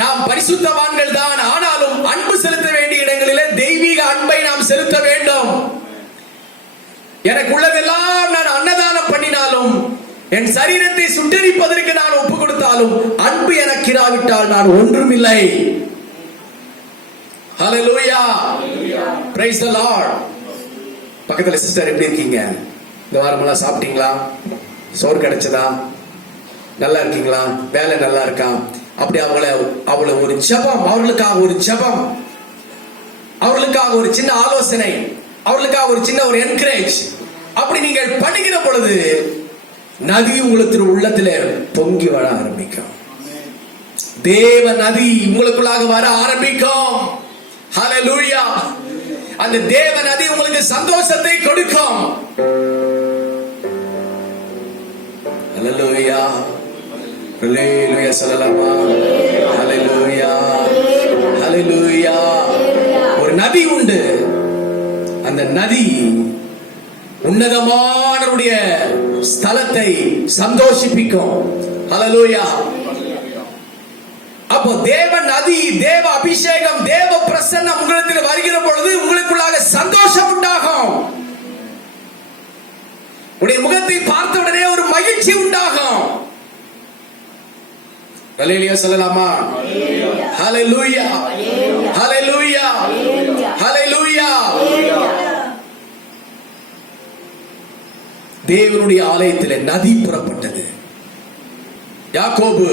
நாம் பரிசுத்தவான்கள் தான். ஆனாலும் அன்பு செலுத்த வேண்டிய இடங்களிலே தெய்வீக அன்பை நாம் செலுத்த வேண்டும். எனக்கு உள்ளதெல்லாம் நான் அன்னதானம் பண்ணினாலும், என் சரீரத்தை சுட்டரிப்பதற்கு நான் ஒப்பு கொடுத்தாலும், அன்பு எனக்கு இராவிட்டால் நான் ஒன்றுமில்லை. ஹல்லேலூயா, பிரைஸ் தி லார்ட். பக்கத்துல சிஸ்டர் எப்படி இருக்கீங்க? இந்த வாரமெல்லாம் சாப்பிட்டீங்களா? சோறு கிடைச்சதா? நல்லா இருக்கீங்களா? வேலை நல்லா இருக்கா? அப்படி அவளை ஒரு ஜெபம், அவர்களுக்காக ஒரு ஜெபம், அவர்களுக்காக ஒரு சின்ன ஆலோசனை, அவர்களுக்காக ஒரு சின்ன ஒரு என்கரேஜ் அப்படி நீங்கள் பண்ணுகிற பொழுது நதி உங்களுக்கு உள்ளத்திலே பொங்கி வர ஆரம்பிக்கும். தேவ நதி உங்களுக்குள்ளாக வர ஆரம்பிக்கும். ஹல்லேலூயா. அந்த தேவ நதி உங்களுக்கு சந்தோஷத்தை கொடுக்கும். ஹல்லேலூயா, ஹல்லேலூயா சொல்லலாமா? ஹல்லேலூயா, ஹல்லேலூயா. ஒரு நதி உண்டு. அந்த நதி உன்னதமானவருடைய ஸ்தலத்தை சந்தோஷிப்பிக்கும். ஹல்லேலூயா. அப்போ தேவ நதி, தேவ அபிஷேகம், தேவ பிரசன்னம் உங்களிடத்தில் வருகிற பொழுது உங்களுக்குள்ளாக சந்தோஷம் உண்டாகும். உடைய முகத்தை பார்த்த உடனே ஒரு மகிழ்ச்சி உண்டாகும். ஹல்லேலூயா சொல்லலாமா? ஹல்லேலூயா, ஹல்லேலூயா, ஹல்லேலூயா. தேவனுடைய ஆலயத்திலே நதி புறப்பட்டது. யாக்கோபு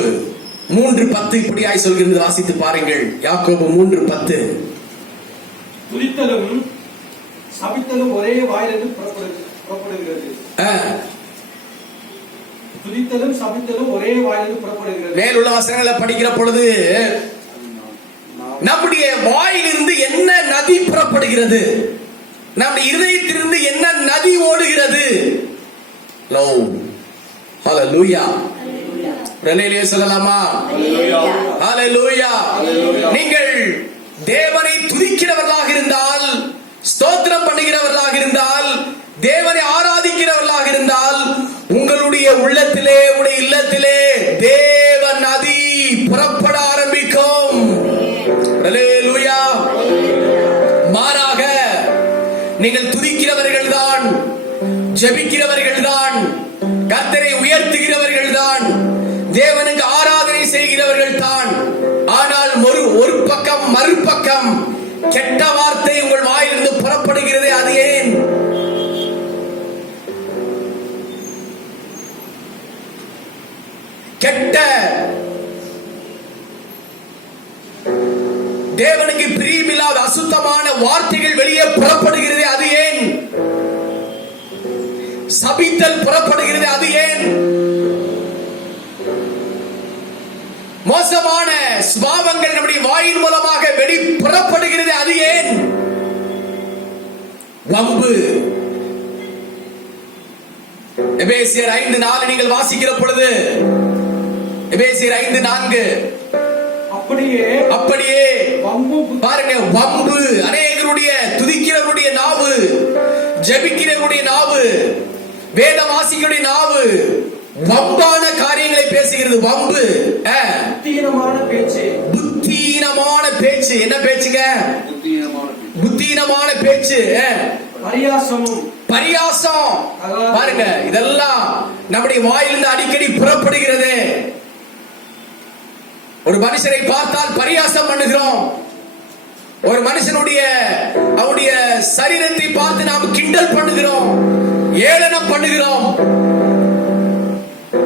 3:10 இப்படியாய் சொல்கிறது, வாசித்து பாருங்கள். யாக்கோபு 3:10. துதித்தலும் சபித்தலும் ஒரே வாயிலிருந்து புறப்படுகிறது. துதித்தலும் சபித்தலும் ஒரே வாயிலிருந்து புறப்படுகிறது. மேலுள்ள வசனங்களை படிக்கிற பொழுது நம்முடைய வாயிலிருந்து என்ன நதி புறப்படுகிறது? நம்முடைய இருதயத்திலிருந்து என்ன நதி ஓடுகிறது? ஹல்லேலூயா, ஹல்லேலூயா சொல்லலாமா? ஹல்லேலூயா. நீங்கள் தேவனை துதிக்கிறவர்களாக இருந்தால், ஸ்தோத்திரம் பண்ணுகிறவர்களாக இருந்தால், தேவனை ஆராதிக்கிறவர்களாக இருந்தால், உங்களுடைய உள்ளத்திலே, உங்களுடைய இல்லத்திலே தேவ நதி புறப்பட ஆரம்பிக்கும். ஹல்லேலூயா. மாறாக நீங்கள் துதிக்கிறவர்கள் தான், ஜெபிக்கிறவர்கள் தான், கர்த்தரை உயர்த்துகிறவர்கள் தான், தேவனுக்கு ஆராதனை செய்கிறவர்கள் தான். ஆனால் ஒரு பக்கம் மறுபக்கம் கெட்ட வார்த்தை உங்கள் வாயிலிருந்து புறப்படுகிறது. அது ஏன்? கெட்ட, தேவனுக்கு பிரியமில்லாத அசுத்தமான வார்த்தைகள் வெளியே புறப்படுகிறது. அது ஏன்? சபித்தல் புறப்படுகிறது. அது ஏன்? மோசமான சுபாவங்கள் நம்முடைய வாயின் மூலமாக வெளி புறப்படுகிறது. அது ஏன்? வம்பு. எபேசியர் 5:4 நீங்கள் வாசிக்கிற பொழுது, எபேசியர் 5:4, அப்படியே பாருங்க, வம்பு. அநேகருடைய துதிக்கிறவருடைய நாவு, ஜெபிக்கிறவருடைய நாவு, வேத வாசிகளுடைய நாவு வம்பான காரியங்களை பேசுகிறது. வம்பு, புத்தீனமான பேச்சு. புத்தீனமான பேச்சு. என்ன பேச்சுங்க? புத்தீனமான பேச்சு. பரியாசம். பாருங்க, இதெல்லாம் நம்முடைய வாயிலிருந்து அடிக்கடி புறப்படுகிறது. ஒரு மனுஷனை பார்த்தால் பரியாசம் பண்ணுகிறோம். ஒரு மனுஷனுடைய அவருடைய சரீரத்தை பார்த்து நாம் கிண்டல் பண்ணுகிறோம், ஏளனம் பண்ணுகிறோம்.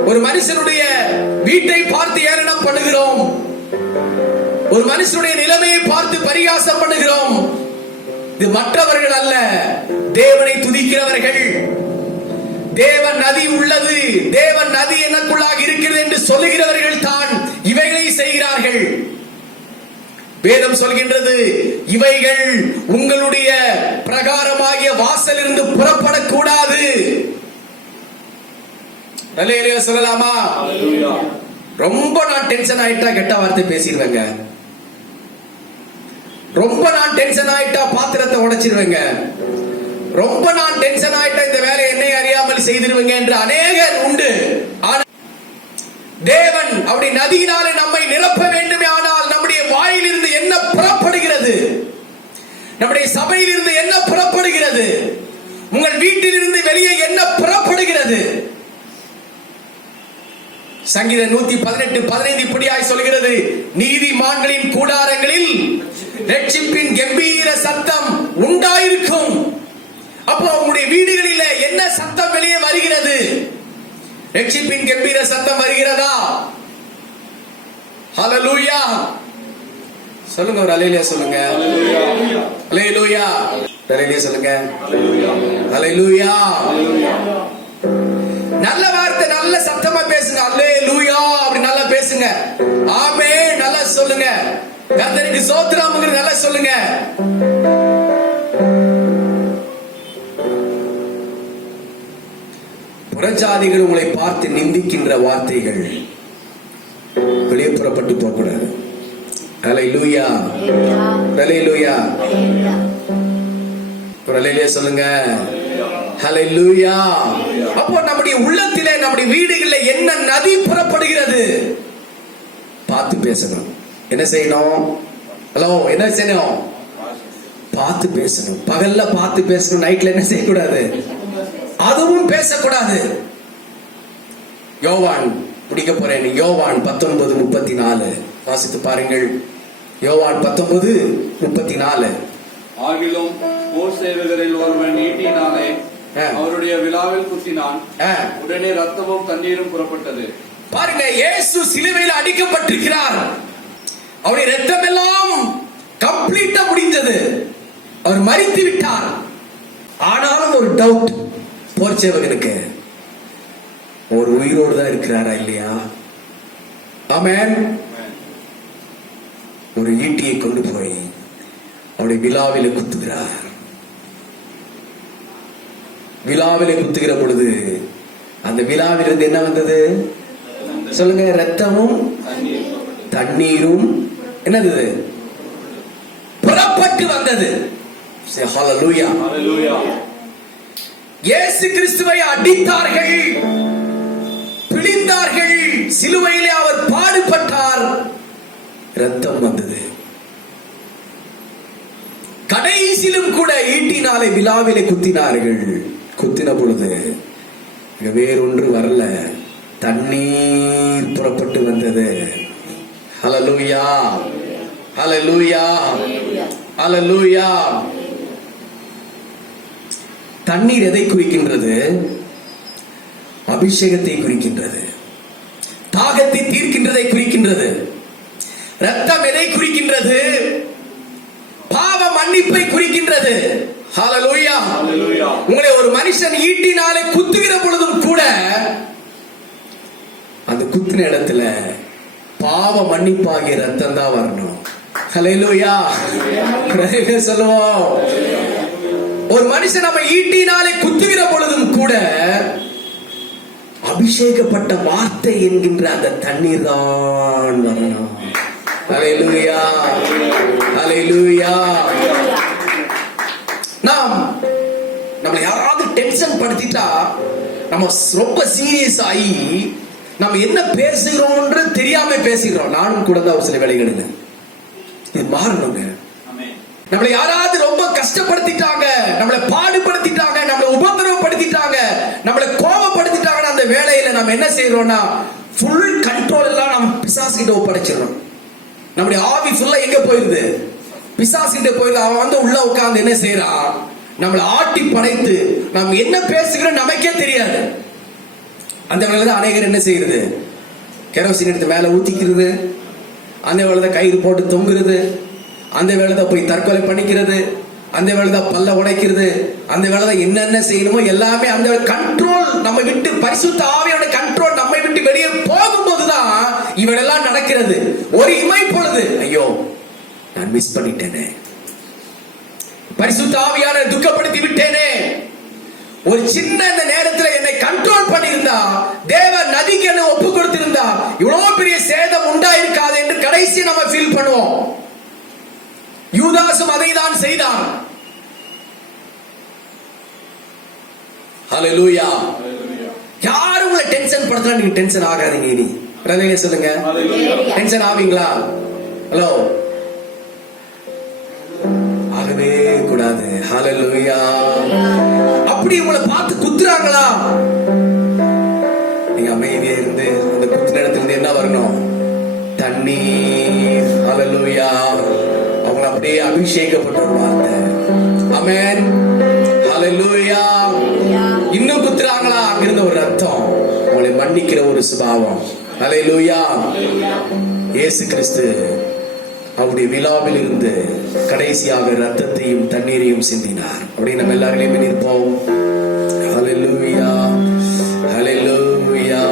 ஒரு மனுஷனுடைய வீட்டை பார்த்து ஏளனம் பண்ணுகிறோம். ஒரு மனுஷனுடைய நிலைமையை பார்த்து பரியாசம் பண்ணுகிறோம். இது மற்றவர்கள் அல்ல, தேவனை துதிக்கிறவர்கள். தேவன் நதி உள்ளது, தேவன் நதி எனக்குள்ளாக இருக்கிறது என்று சொல்லுகிறவர்கள் தான் இவைகளை செய்கிறார்கள். வேதம் சொல்கின்றது, இவைகள் உங்களுடைய பிரகாரமாகிய வாசலிருந்து புறப்படக்கூடாது. ஹல்லேலூயா சொல்லலாமா? ரொம்ப நான் டென்ஷன் ஆயிட்டா கெட்ட வார்த்தை பேசிடுவேங்க. ரொம்ப நான் டென்ஷன் ஆயிட்டா பாத்திரத்தை உடைச்சிருவேங்க. ரொம்ப நான் டென்ஷன் ஆயிட்டா இந்த வேலை என்னை அறியாமல் செய்திருவேங்க என்று அநேகர் உண்டு. தேவ தேவன் அவருடைய நதியினாலே நம்மை நிரப்ப வேண்டுமே ஆனால் நம்முடைய வாயிலிருந்து என்ன புறப்படுகிறது? நம்முடைய சபையிலிருந்து என்ன புறப்படுகிறது? உங்கள் வீட்டிலிருந்து வெளியே என்ன புறப்படுகிறது? சங்கீதம் 118:15 இப்படியாய் சொல்கிறது, நீதிமான்களின் கூடாரங்களில் ரட்சிப்பின் கம்பீர சத்தம் உண்டாயிருக்கும். அப்போ உங்களுடைய வீடுகளில் என்ன சத்தம் வெளியே வருகிறது? ரட்சிப்பின் கம்பீர சத்தம் வருகிறதா? ஹல்லேலூயா சொல்லுங்க, ஒரு அல்லேலூயா சொல்லுங்க. அல்லேலூயா அல்லேலூயா சொல்லுங்க. அல்லேலூயா. நல்ல வார்த்தை, நல்ல சத்தமா பேசுங்க. அல்லேலூயா அப்படி நல்லா பேசுங்க. ஆமென் நல்லா சொல்லுங்க. கர்த்தருக்கு ஸ்தோத்திரம் நல்லா சொல்லுங்க. புறஜாதிகள் உங்களை பார்த்து நிந்திக்கின்ற வார்த்தைகள் வெளியே புறப்பட்டு போகக்கூடாது. அல்லேலூயா அல்லேலூயா ஒரு அல்லேலூயா சொல்லுங்க. ஹல்லேலூயா. அப்போ நம்முடைய உள்ளத்திலே, நம்முடைய வீடுகளில் என்ன நதி புறப்படுகிறது? பார்த்து பேசணும். என்ன செய்யணும்? ஹலோ, என்ன செய்யணும்? பார்த்து பேசணும். பகல்ல பார்த்து பேசணும், நைட்ல என்ன செய்யக்கூடாது? அதுவும் பேசக்கூடாது. யோவான் முடிக்க போறேன். யோவான் 19:34 வாசித்து பாருங்கள். யோவான் 19:34. ஆகிலும் போர் சேவகரில் ஒருவன் ஈட்டினாலே அவருடைய விலாவில் குத்தினான். உடனே ரத்தமும் தண்ணீரும் புறப்பட்டது. பாருங்க, இயேசு சிலுவையில் அடிக்கப்பட்டிருக்கிறார். அவருடைய ரத்தம் எல்லாம் கம்ப்ளீட்டா முடிந்தது. அவர் மரித்து விட்டார். ஆனாலும் ஒரு டவுட் போர் சேவகனுக்கு, ஒரு உயிரோடு தான் இருக்கிறாரா இல்லையா? ஆமென். ஒரு ஈட்டியை கொண்டு போய் அவருடைய விலாவில குத்துகிறார். விலாவில குத்துகிற பொழுது அந்த விலாவிலிருந்து என்ன வந்தது சொல்லுங்க? ரத்தமும் தண்ணீரும் என்னது புறப்பட்டு வந்தது. ஹல்லேலூயா. இயேசு கிறிஸ்துவை அடித்தார்கள், பிடித்தார்கள், சிலுவையிலே அவர் பாடுபட்டார், ரத்தம் வந்தது. கடைசியிலும் கூட ஈட்டினாலே விலாவிலே குத்தினார்கள். குத்தின பொழுது வேறொன்று வரல, தண்ணீர் புறப்பட்டு வந்தது. ஹல்லேலூயா ஹல்லேலூயா ஹல்லேலூயா. தண்ணீர் எதை குறிக்கின்றது? அபிஷேகத்தை குறிக்கின்றது. தாகத்தை தீர்க்கின்றதை குறிக்கின்றது. ரத்தம் எதை குறிக்கின்றது? பாவ மன்னிப்பை குறிக்கின்றது. ஹல்லேலூயா. உங்களை ஒரு மனுஷன் ஈட்டினாலே குத்துகிற பொழுதும் கூட அந்த குத்தின இடத்துல பாவ மன்னிப்பாகிய ரத்தம் தான் வரணும். ஹல்லேலூயா சொல்லுவோம். ஒரு மனுஷன் நம்ம ஈட்டினாலே குத்துகிற பொழுதும் கூட அபிஷேகப்பட்ட வார்த்தை என்கின்ற அந்த தண்ணீர் தான் வரணும். ஹல்லேலூயா ஹல்லேலூயா. நம்மளை யாராவது டென்ஷன் படுத்திட்டா நம்ம ரொம்ப சீரியஸ் ஆகி நம்ம என்ன பேசுகிறோம்ன்ற தெரியாம பேசுகிறோம். நானும் கூட தான் ஒரு சில வேலைகளில் இது மாறணுங்க. நம்மளை யாராவது ரொம்ப கஷ்டப்படுத்திட்டாங்க, நம்மளை பாடுபடுத்திட்டாங்க, நம்மளை உபத்திரவப்படுத்திட்டாங்க, நம்மளை கோபப்படுத்திட்டாங்கன்னா அந்த வேலையில நம்ம என்ன செய்யறோம்னா ஃபுல் கண்ட்ரோல் எல்லாம் நம்ம பிசாசு கிட்ட ஒப்படைச்சிடறோம். நம்முடைய ஆவி ஃபுல்லா எங்க போயிருது? பிசாசு கிட்ட போயிருது. அவன் வந்து உள்ள உட்கார்ந்து என்ன செய்யறான்? நம்மளை ஆட்டி படைத்து நம்ம என்ன பேசுகிறோம் நமக்கே தெரியாது. அந்த வேலையில தான் அநேகர் என்ன செய்யறது? கெரோசின் எடுத்து மேல ஊத்திக்கிறது, அந்த வேலை கயிறு போட்டு தொங்குறது, அந்த வேலை தான் போய் தற்கொலை பண்ணிக்கிறது, அந்த வேலை தான் பல்ல உடைக்கிறது, அந்த வேலை தான் என்னென்ன செய்யணுமோ எல்லாமே அந்த கண்ட்ரோல் நம்ம விட்டு, பரிசுத்த ஆவியோட கண்ட்ரோல் நம்மை விட்டு வெளியே போகும்போதுதான் இவளெல்லாம் நடக்கிறது. ஒரு இமை பொழுது ஐயோ நான் மிஸ் பண்ணிட்டேனே, பரிசுத்த ஆவியான துக்கப்படுத்தி விட்டேனே, ஒரு சின்ன இந்த நேரத்தில் என்னை கண்ட்ரோல் பண்ணியிருந்தா, தேவ நதிக்கு என்ன ஒப்பு கொடுத்திருந்தா இவ்வளவு பெரிய சேதம் உண்டாயிருக்காது என்று கடைசி நம்ம ஃபீல் பண்ணுவோம். யூதாசும் அதை தான் செய்தான். ஹல்லேலூயா. யாரும் உங்களை டென்ஷன் படுத்தா நீங்க டென்ஷன் ஆகாதீங்க. இனி பிரதேங்க சொல்லுங்க. டென்ஷன் ஆவீங்களா? ஹலோ, ஆகவே கூடாது. ஹalleluya. அப்படி உங்களை பார்த்து குத்துறாங்களா, நீங்க அமைதியா இருந்து அந்த குத்துன இடத்துல இருந்து என்ன வரணும்? தண்ணீர். ஹalleluya. அவங்க அப்படியே அபிஷேகப்பட்ட ஒரு வார்த்தை. ஆமென். ஹalleluya. இன்னும் குத்துறாங்களா, அங்கிருந்த ஒரு ரத்தம், உங்களை மன்னிக்கிற ஒரு சுபாவம். ஹalleluya. இயேசு கிறிஸ்து அவருடைய விழாவில் இருந்து கடைசியாக ரத்தத்தையும் தண்ணீரையும் சிந்தினார். அப்படி நம்ம எல்லாரையும் நிற்போம். ஹalleluya. ஹalleluya.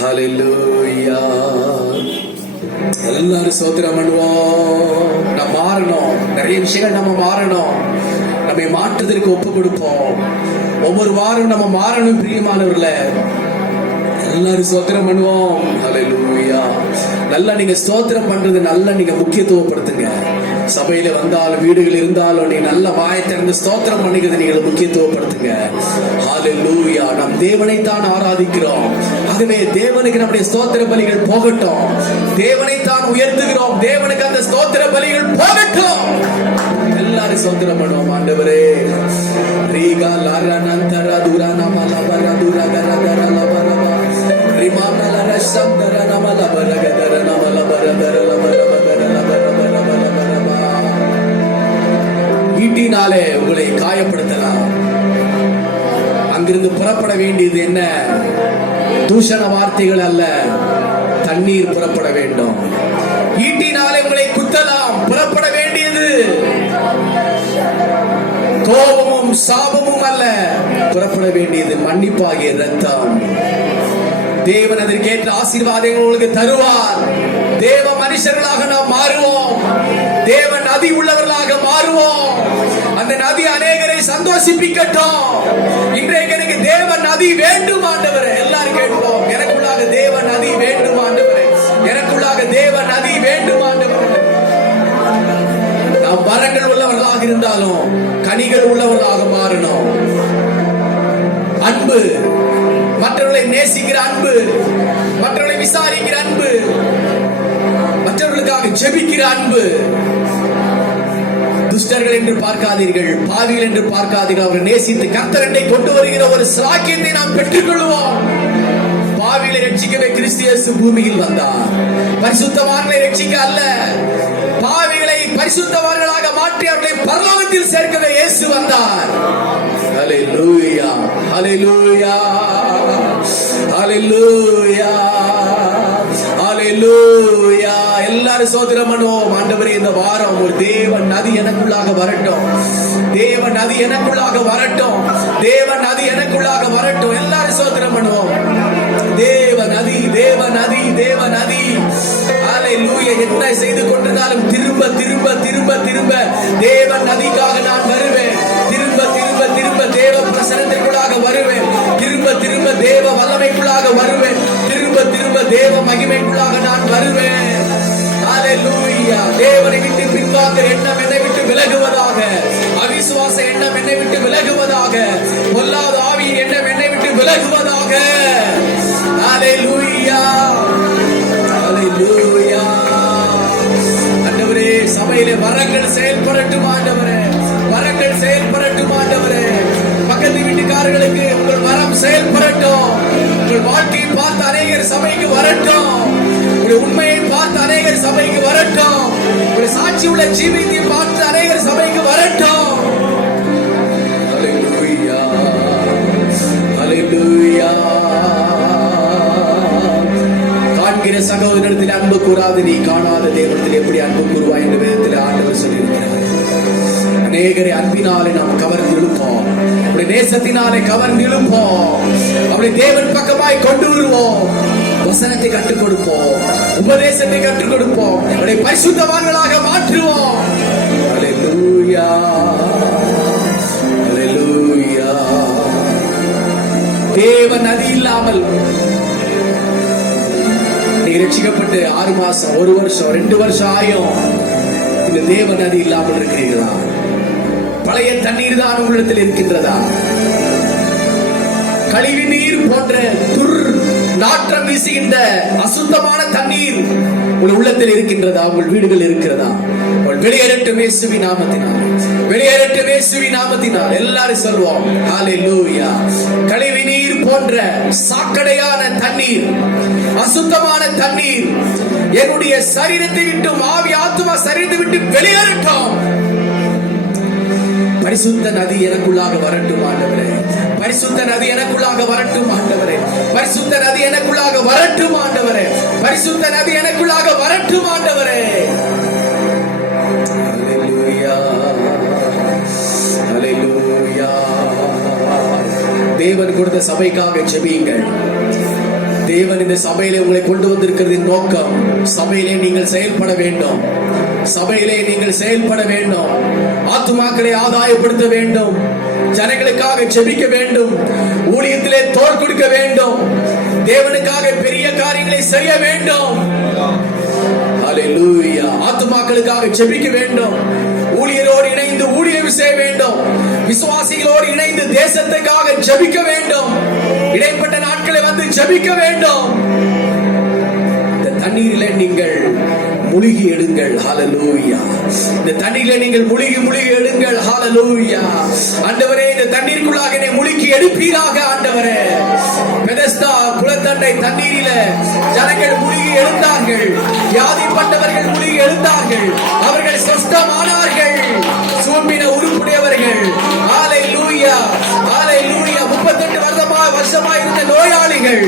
ஹalleluya. எல்லாரும் ஸ்தோத்திரம் பண்ணுவோம். நம்ம மாறணும். நிறைய விஷயங்கள் நம்ம மாறணும். நம்மை மாற்றுவதற்கு ஒப்பு கொடுப்போம். ஒவ்வொரு வாரம் நம்ம மாறணும். பிரியமானவர்களே, எல்லாரும் ஸ்தோத்திரம் பண்ணுவோம். ஹalleluya. நல்லா நீங்க ஸ்தோத்திரம் பண்றது நல்லா நீங்க முக்கியத்துவப்படுத்துங்க. சபையில வந்தாலும் வீடுகள் இருந்தாலும் நீங்க நல்ல வாயை திறந்து ஸ்தோத்திரம் பண்ணிக்கிறது நீங்க முக்கியத்துவப்படுத்துங்க. ஹalleluya. நம் தேவனை தான் ஆராதிக்கிறோம். ஆகவே தேவனுக்கு நம்முடைய ஸ்தோத்திர பலிகள் போகட்டும். தேவனை தான் உயர்த்துகிறோம். தேவனுக்கு அந்த ஸ்தோத்திர பலிகள் போகட்டும். எல்லாரும் ஸ்தோத்திரம் பண்ணுவோம். ஆண்டவரே, ரீகா லாரா நந்தரா துரா நமலா பரா துரா கரா கரா லபரா ரிமானா லரா சந்தரா நமலா பரா கரா நமலா பரா கரா லபரா கரா லபரா பரா. ஈட்டினாலே உங்களை காயப்படுத்தலாம். அங்கிருந்து புறப்பட வேண்டியது என்ன? தூஷண வார்த்தைகள் அல்ல, தண்ணீர் புறப்பட வேண்டும். ஈட்டினாலே உங்களை குத்தலாம். புறப்பட வேண்டியது கோபமும் சாபமும் அல்ல, புறப்பட வேண்டியது மன்னிப்பாகிய ரத்தம். தேவன் அதற்கேற்ற ஆசீர்வாதங்கள் உங்களுக்கு தருவார். தேவ மனுஷர்களாக நாம் மாறுவோம். தேவ நதி உள்ளவர்களாக மாறுவோம். அந்த நதி அநேகரை சந்தோஷிப்பிக்கட்டும். இன்றைக்கு எனக்கு தேவ நதி வேண்டும் ஆண்டவரே. எல்லாரும் கேட்போம், எனக்குள்ளாக தேவ நதி வேண்டும் ஆண்டவரே. எனக்குள்ளாக தேவ நதி வேண்டும் ஆண்டவரே. நாம் வரங்கள் உள்ளவர்களாக இருந்தாலும் கனிகள் உள்ளவர்களாக மாறணும். அன்பு, மற்றவர்களை நேசிக்கிற அன்பு, மற்றவர்களை விசாரிக்கிற அன்பு, மற்றவர்களுக்காக ஜெபிக்கிற அன்பு. துஷ்டர்கள் என்று பார்க்காதீர்கள், பாவிகள் என்று பார்க்காதீர்கள். அவர்கள் நேசித்து கர்த்தரை கொண்டு வருகிற ஒரு சிலாக்கியத்தை நாம் பெற்றுக் கொள்வோம். பாவிகளை ரட்சிக்கவே கிறிஸ்து இயேசு பூமியில் வந்தார். பரிசுத்தவான்களை ரட்சிக்க அல்ல, பாவிகளை பரிசுத்தவான்களாக மாற்றி அவர்களை பரலோகத்தில் சேர்க்கவே இயேசு வந்தார். ஹalleluya. ஹalleluya. ஹalleluya. ஹalleluya. எல்லாரும் ஸ்தோத்திரம் பண்ணுவோம். ஆண்டவரே, இந்த வாரம் ஒரு தேவ நதி எனக்குள்ளாக வரட்டும். தேவ நதி எனக்குள்ளாக வரட்டும். தேவ நதி எனக்குள்ளாக வரட்டும். எல்லாரும் ஸ்தோத்திரம் பண்ணுவோம். தேவ நதி, தேவ நதி, தேவ நதி. ஹalleluya. என்ன செய்து கொண்டிருந்தாலும் திரும்ப திரும்ப திரும்ப திரும்ப தேவ நதிக்காக நான் வருவேன். திரும்ப திரும்ப திரும்ப தேவ பிரசன்னத்திற்குள்ளாக வருவேன். திரும்ப திரும்ப தேவ வல்லமைக்குள்ளாக வருவேன். திரும்ப திரும்ப தேவ மகிமைக்குள்ளாக நான் வருவேன். ஹalleluya. தேவனை விட்டு பின்வாங்குற எண்ணம் என்னை விட்டு விலகுவதாக. அவிசுவாச எண்ணம் என்னை விட்டு விலகுவதாக. பொல்லாத ஆவியின் எண்ணம் என்னை விட்டு விலகுவதாக. ஹalleluya. ஹalleluya. ஆண்டவரே, சபையிலே வரங்கள் செயல்படட்டும் ஆண்டவரே. வரங்கள் செயல்படட்டும் ஆண்டவரே. பக்கத்து வீட்டுக்காரர்களுக்கு உங்கள் வரம் செயல்படட்டும். உங்கள் வாழ்க்கையை பார்த்து அநேகர் சபைக்கு வரட்டும். உங்கள் உண்மையை பார்த்து அநேகர் சபைக்கு வரட்டும். உங்கள் சாட்சி உள்ள ஜீவியத்தை பார்த்து அநேகர் சபைக்கு வரட்டும். ஹalleluya. ஹalleluya. காண்கிற சகோதரத்தில் அன்பு கூறாது, நீ காணாத தேவனத்தில் எப்படி அன்பு கூறுவாய் என்று வேதத்தில் ஆண்டவர் சொல்லியிருக்கிறார். அநேகரை அன்பினாலே நாம் கவர்ந்து இழுப்போம். அப்படி நேசத்தினாலே கவர்ந்து இழுப்போம். அப்படி தேவன் பக்கமாய் கொண்டு வருவோம். வசனத்தை கற்றுக் கொடுப்போம். உபதேசத்தை கற்றுக் கொடுப்போம். அப்படி பரிசுத்தவான்களாக மாற்றுவோம். ஹalleluya. ஹalleluya. தேவ நதி இல்லாமல் நீங்க ரட்சிக்கப்பட்டு 6 மாசம், 1 வருஷம், 2 வருஷம் ஆயும் இந்த தேவ நதி இல்லாமல் இருக்கிறீர்களா? பழைய தண்ணீர் தான் உங்களிடத்தில் இருக்கின்றதா? கழிவு நீர் போன்ற துர் நாற்றம் வீசுகின்ற அசுத்தமான தண்ணீர் உங்கள் உள்ளத்தில் இருக்கின்றதா? உங்கள் வீடுகள் இருக்கிறதா? உங்கள் வெளியேறட்டும் இயேசுவின் நாமத்தினால், வெளியேறட்டும் இயேசுவின் நாமத்தினால். எல்லாரும் சொல்வோம் ஹalleluya. கழிவு நீர் போன்ற சாக்கடையான தண்ணீர், அசுத்தமான தண்ணீர் என்னுடைய சரீரத்தை விட்டு, ஆவி ஆத்துமா சரீரத்தை விட்டு வெளியேறட்டும். பரிசுத்த நதி எனக்குள்ளாக வரட்டும் ஆண்டவரே. பரிசுத்த நதி எனக்குள்ளாக வரட்டும் ஆண்டவரே. பரிசுத்த நதி எனக்குள்ளாக வரட்டும் ஆண்டவரே. பரிசுத்த நதி எனக்குள்ளாக வரட்டும் ஆண்டவரே. ஹalleluya, ஹalleluya. தேவன் கொடுத்த சபைக்காக ஜெபியுங்கள். தேவன் இந்த சபையிலே உங்களை கொண்டு வந்திருக்கிறதின் நோக்கம், சபையிலே நீங்கள் செயல்பட வேண்டும். சபையிலே நீங்கள் செயல்பட வேண்டும். ஆத்துமாக்களை ஆதாயப்படுத்த வேண்டும். ஜனங்களுக்காக ஜெபிக்க வேண்டும். ஊழியத்திலே தோள் கொடுக்க வேண்டும். தேவனுக்காக பெரிய காரியங்களை செய்ய வேண்டும். ஹalleluya. ஆத்துமாக்களுக்காக ஜெபிக்க வேண்டும். ஊழியரோடு இணைந்து ஊழியம் செய்ய வேண்டும். விசுவாசிகளோடு இணைந்து தேசத்துக்காக ஜெபிக்க வேண்டும். இடைப்பட்ட நாட்களை வந்து ஜெபிக்க வேண்டும். இந்த தண்ணீரிலே நீங்கள் முழுகி எடுங்கள். ஹalleluya. இந்த தண்ணீரிலே நீங்கள் முழுகி எடுங்கள். ஹalleluya. ஆண்டவரே, இந்த தண்ணீருக்குள்ளாக என்னை முழுகி எடுப்பீராக ஆண்டவரே. பெதஸ்தா குளத்தண்டை தண்ணீரிலே ஜனங்கள் முழுகி எழுந்தார்கள். வியாதிப்பட்டவர்கள் முழுகி எழுந்தார்கள். அவர்கள் சொஸ்தமானார்கள். சூம்பின உருப்புடையவர்கள். ஹalleluya, ஹalleluya. 38 வருஷமாய் இருந்த நோயாளிகள்,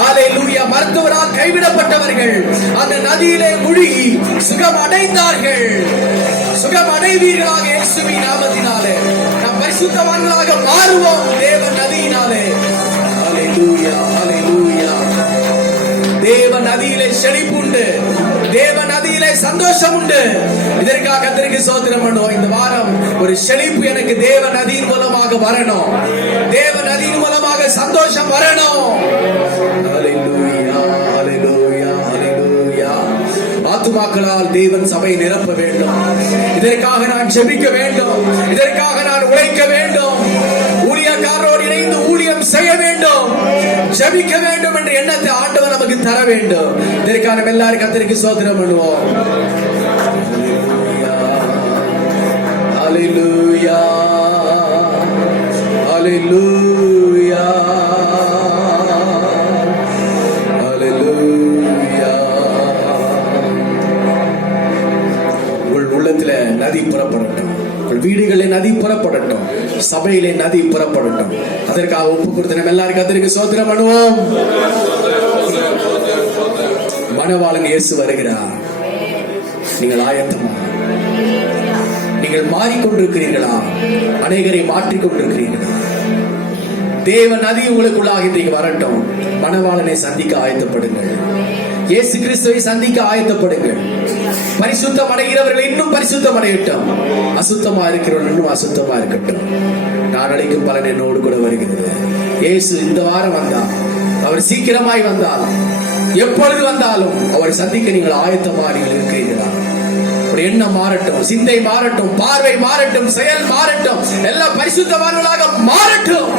ஹalleluya, மருத்துவரால் கைவிடப்பட்டவர்கள் அந்த நதியிலே முழுகி சுகம் அடைந்தார்கள். சுகம் அடைவீர்களாக இயேசுவின் நாமத்தினாலே. நாம் பரிசுத்தவான்களாக மாறுவோம் தேவ நதியினாலே. ஹalleluya, ஹalleluya. தேவ நதியிலே செழிப்பு உண்டு. தேவ நதியிலே சந்தோஷம் உண்டு. இதற்காக கர்த்தருக்கு ஸ்தோத்திரம் பண்ணுவோம். இந்த வாரம் ஒரு செழிப்பு எனக்கு தேவ நதியின் மூலமாக வரணும். தேவ நதியின் மூலமாக சந்தோஷம் வரணும். ஹalleluya, ஹalleluya, ஹalleluya. ஆத்துமாக்களால் தேவன் சபையை நிரப்ப வேண்டும். இதற்காக நான் ஜெபிக்க வேண்டும். இதற்காக நான் உழைக்க வேண்டும். ஊழியக்காரரோடு இணைந்து ஊழியம் செய்ய வேண்டும். ஜெபிக்க வேண்டும் என்ற எண்ணத்தை ஆண்டவர் நமக்கு தர வேண்டும். இதற்காக நம்ம எல்லாரும் கர்த்தருக்கு ஸ்தோத்திரம் பண்ணுவோம். ஹalleluya, ஹalleluya, ஹalleluya. உங்கள் உள்ளத்துல நதி புறப்படட்டும். உங்கள் வீடுகளில் நதி புறப்படட்டும். சபையிலே நதி புறப்படட்டும். அதற்காக ஒப்பு கொடுத்து நம்ம எல்லாரும் கர்த்தருக்கு ஸ்தோத்திரம் பண்ணுவோம். மணவாளன் இயேசு வருகிறார். நீங்கள் ஆயத்தமா? நீங்கள் மாறிக்கொண்டிருக்கிறீர்களா? அநேகரை மாற்றிக் கொண்டிருக்கிறீர்களா? தேவ நதி உங்களுக்குள்ளாக இன்றைக்கு வரட்டும். மணவாளனை சந்திக்க ஆயத்தப்படுங்கள். இயேசு கிறிஸ்துவை சந்திக்க ஆயத்தப்படுங்கள். பரிசுத்தம் அடைகிறவர்கள் இன்னும் பரிசுத்தம் அடையட்டும். அசுத்தமா இருக்கிறவர்கள் இன்னும் அசுத்தமா இருக்கட்டும். நான் அழைக்கும் பலன் என்னோடு கூட வருகிறது. இயேசு இந்த வாரம் வந்தார். அவர் சீக்கிரமாய் வந்தால், எப்பொழுது வந்தாலும் அவரை சந்திக்க நீங்கள் ஆயத்தமா நீங்கள் இருக்கிறீர்களா? எண்ணம் மாறட்டும், சிந்தை மாறட்டும், பார்வை மாறட்டும், செயல் மாறட்டும், எல்லாம் பரிசுத்தவான்களாக மாறட்டும்.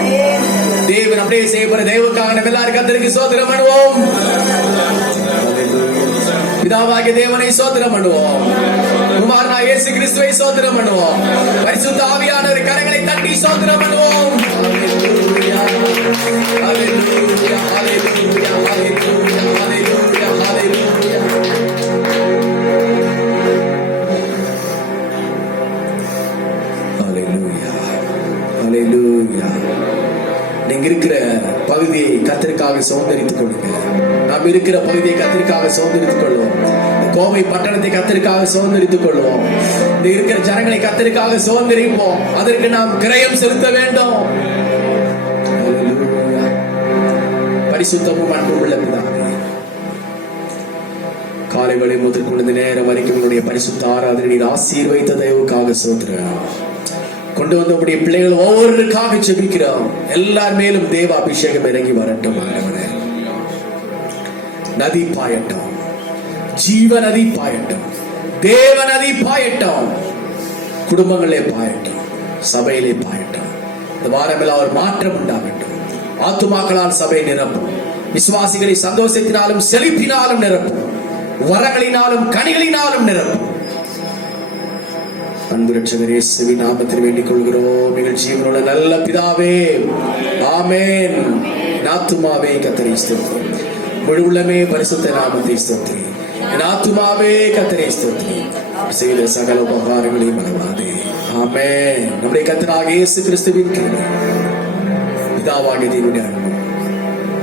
தேவன் அப்படியே செய்யப்படுற தேவனுக்காக நம்ம எல்லாரும் கர்த்தருக்கு ஸ்தோத்திரம் பண்ணுவோம். பிதாவாகிய தேவனை ஸ்தோத்திரம் பண்ணுவோம். குமாரனாகிய இயேசு கிறிஸ்துவை ஸ்தோத்திரம் பண்ணுவோம். பரிசுத்த ஆவியானவர் கரங்களை தட்டி ஸ்தோத்திரம் பண்ணுவோம். ஹalleluya, ஹalleluya, ஹalleluya, ஹalleluya, ஹalleluya, ஹalleluya. ஹalleluya. நீங்க இருக்கிற பகுதியை கர்த்தருக்காக சுதந்தரித்துக் கொள்ளுங்க. நாம் இருக்கிற பகுதியை கர்த்தருக்காக சுதந்தரித்துக் கொள்வோம். கோவை பட்டணத்தை கர்த்தருக்காக சுதந்தரித்துக் கொள்வோம். இந்த இருக்கிற ஜனங்களை கர்த்தருக்காக சுதந்தரிப்போம். அதற்கு நாம் கிரயம் செலுத்த வேண்டும். ஹalleluya. பரிசுத்தமும் அன்பும் உள்ள பிதாவே, காலை வேளை முதல் கொண்டு நேரம் வரைக்கும் உங்களுடைய பரிசுத்த ஆராதனை நீர் ஆசீர்வதித்த தயவுக்காக ஸ்தோத்திரம். கொண்டு வந்தபடிய பிள்ளைகள் ஒவ்வொருக்காக ஜெபிக்கிறோம். எல்லார் மேலும் தேவ அபிஷேகம் இறங்கி வரட்டும். நதி பாயட்டும், ஜீவ நதி பாயட்டும், தேவ நதி பாயட்டும். குடும்பங்களே பாயட்டும், சபையிலே பாயட்டும். இந்த வாரத்தில் அவர் மாற்றம் உண்டாகட்டும். ஆத்துமாக்களால் சபை நிரப்பும். விசுவாசிகளை சந்தோஷத்தினாலும் செழிப்பினாலும் நிரப்பும், வரங்களினாலும் கனிகளினாலும் நிரப்பும். அன்பு ரட்சகர் இயேசுவின் நாமத்தில் வேண்டிக் கொள்கிறோம் எங்கள் ஜீவனுள்ள நல்ல பிதாவே, ஆமென். என் ஆத்துமாவே கர்த்தரை ஸ்தோத்திரி, முழு உள்ளமே பரிசுத்த நாமத்தை ஸ்தோத்திரி. என் ஆத்துமாவே கர்த்தரை ஸ்தோத்திரி, செய்த சகல உபகாரங்களையும் மறவாதே. ஆமென். நம்முடைய கர்த்தராகிய இயேசு கிறிஸ்துவின் கிருபை, பிதாவாகிய தேவனுடைய அன்பு,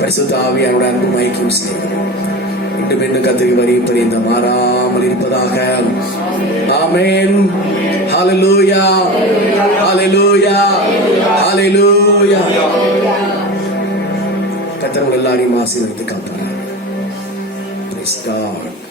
பரிசுத்த ஆவியானவருடைய அன்பு, ஐக்கியம் செய்யும் இன்றும் இன்னும் கர்த்தருக்கு வரி பரிந்து மாறாமல் இருப்பதாக. ஆமென். ஹல்லேலூயா, ஹல்லேலூயா, ஹல்லேலூயா. கர்த்தர் உங்கள் எல்லாரையும் ஆசீர்வதித்து காப்பார். Praise God.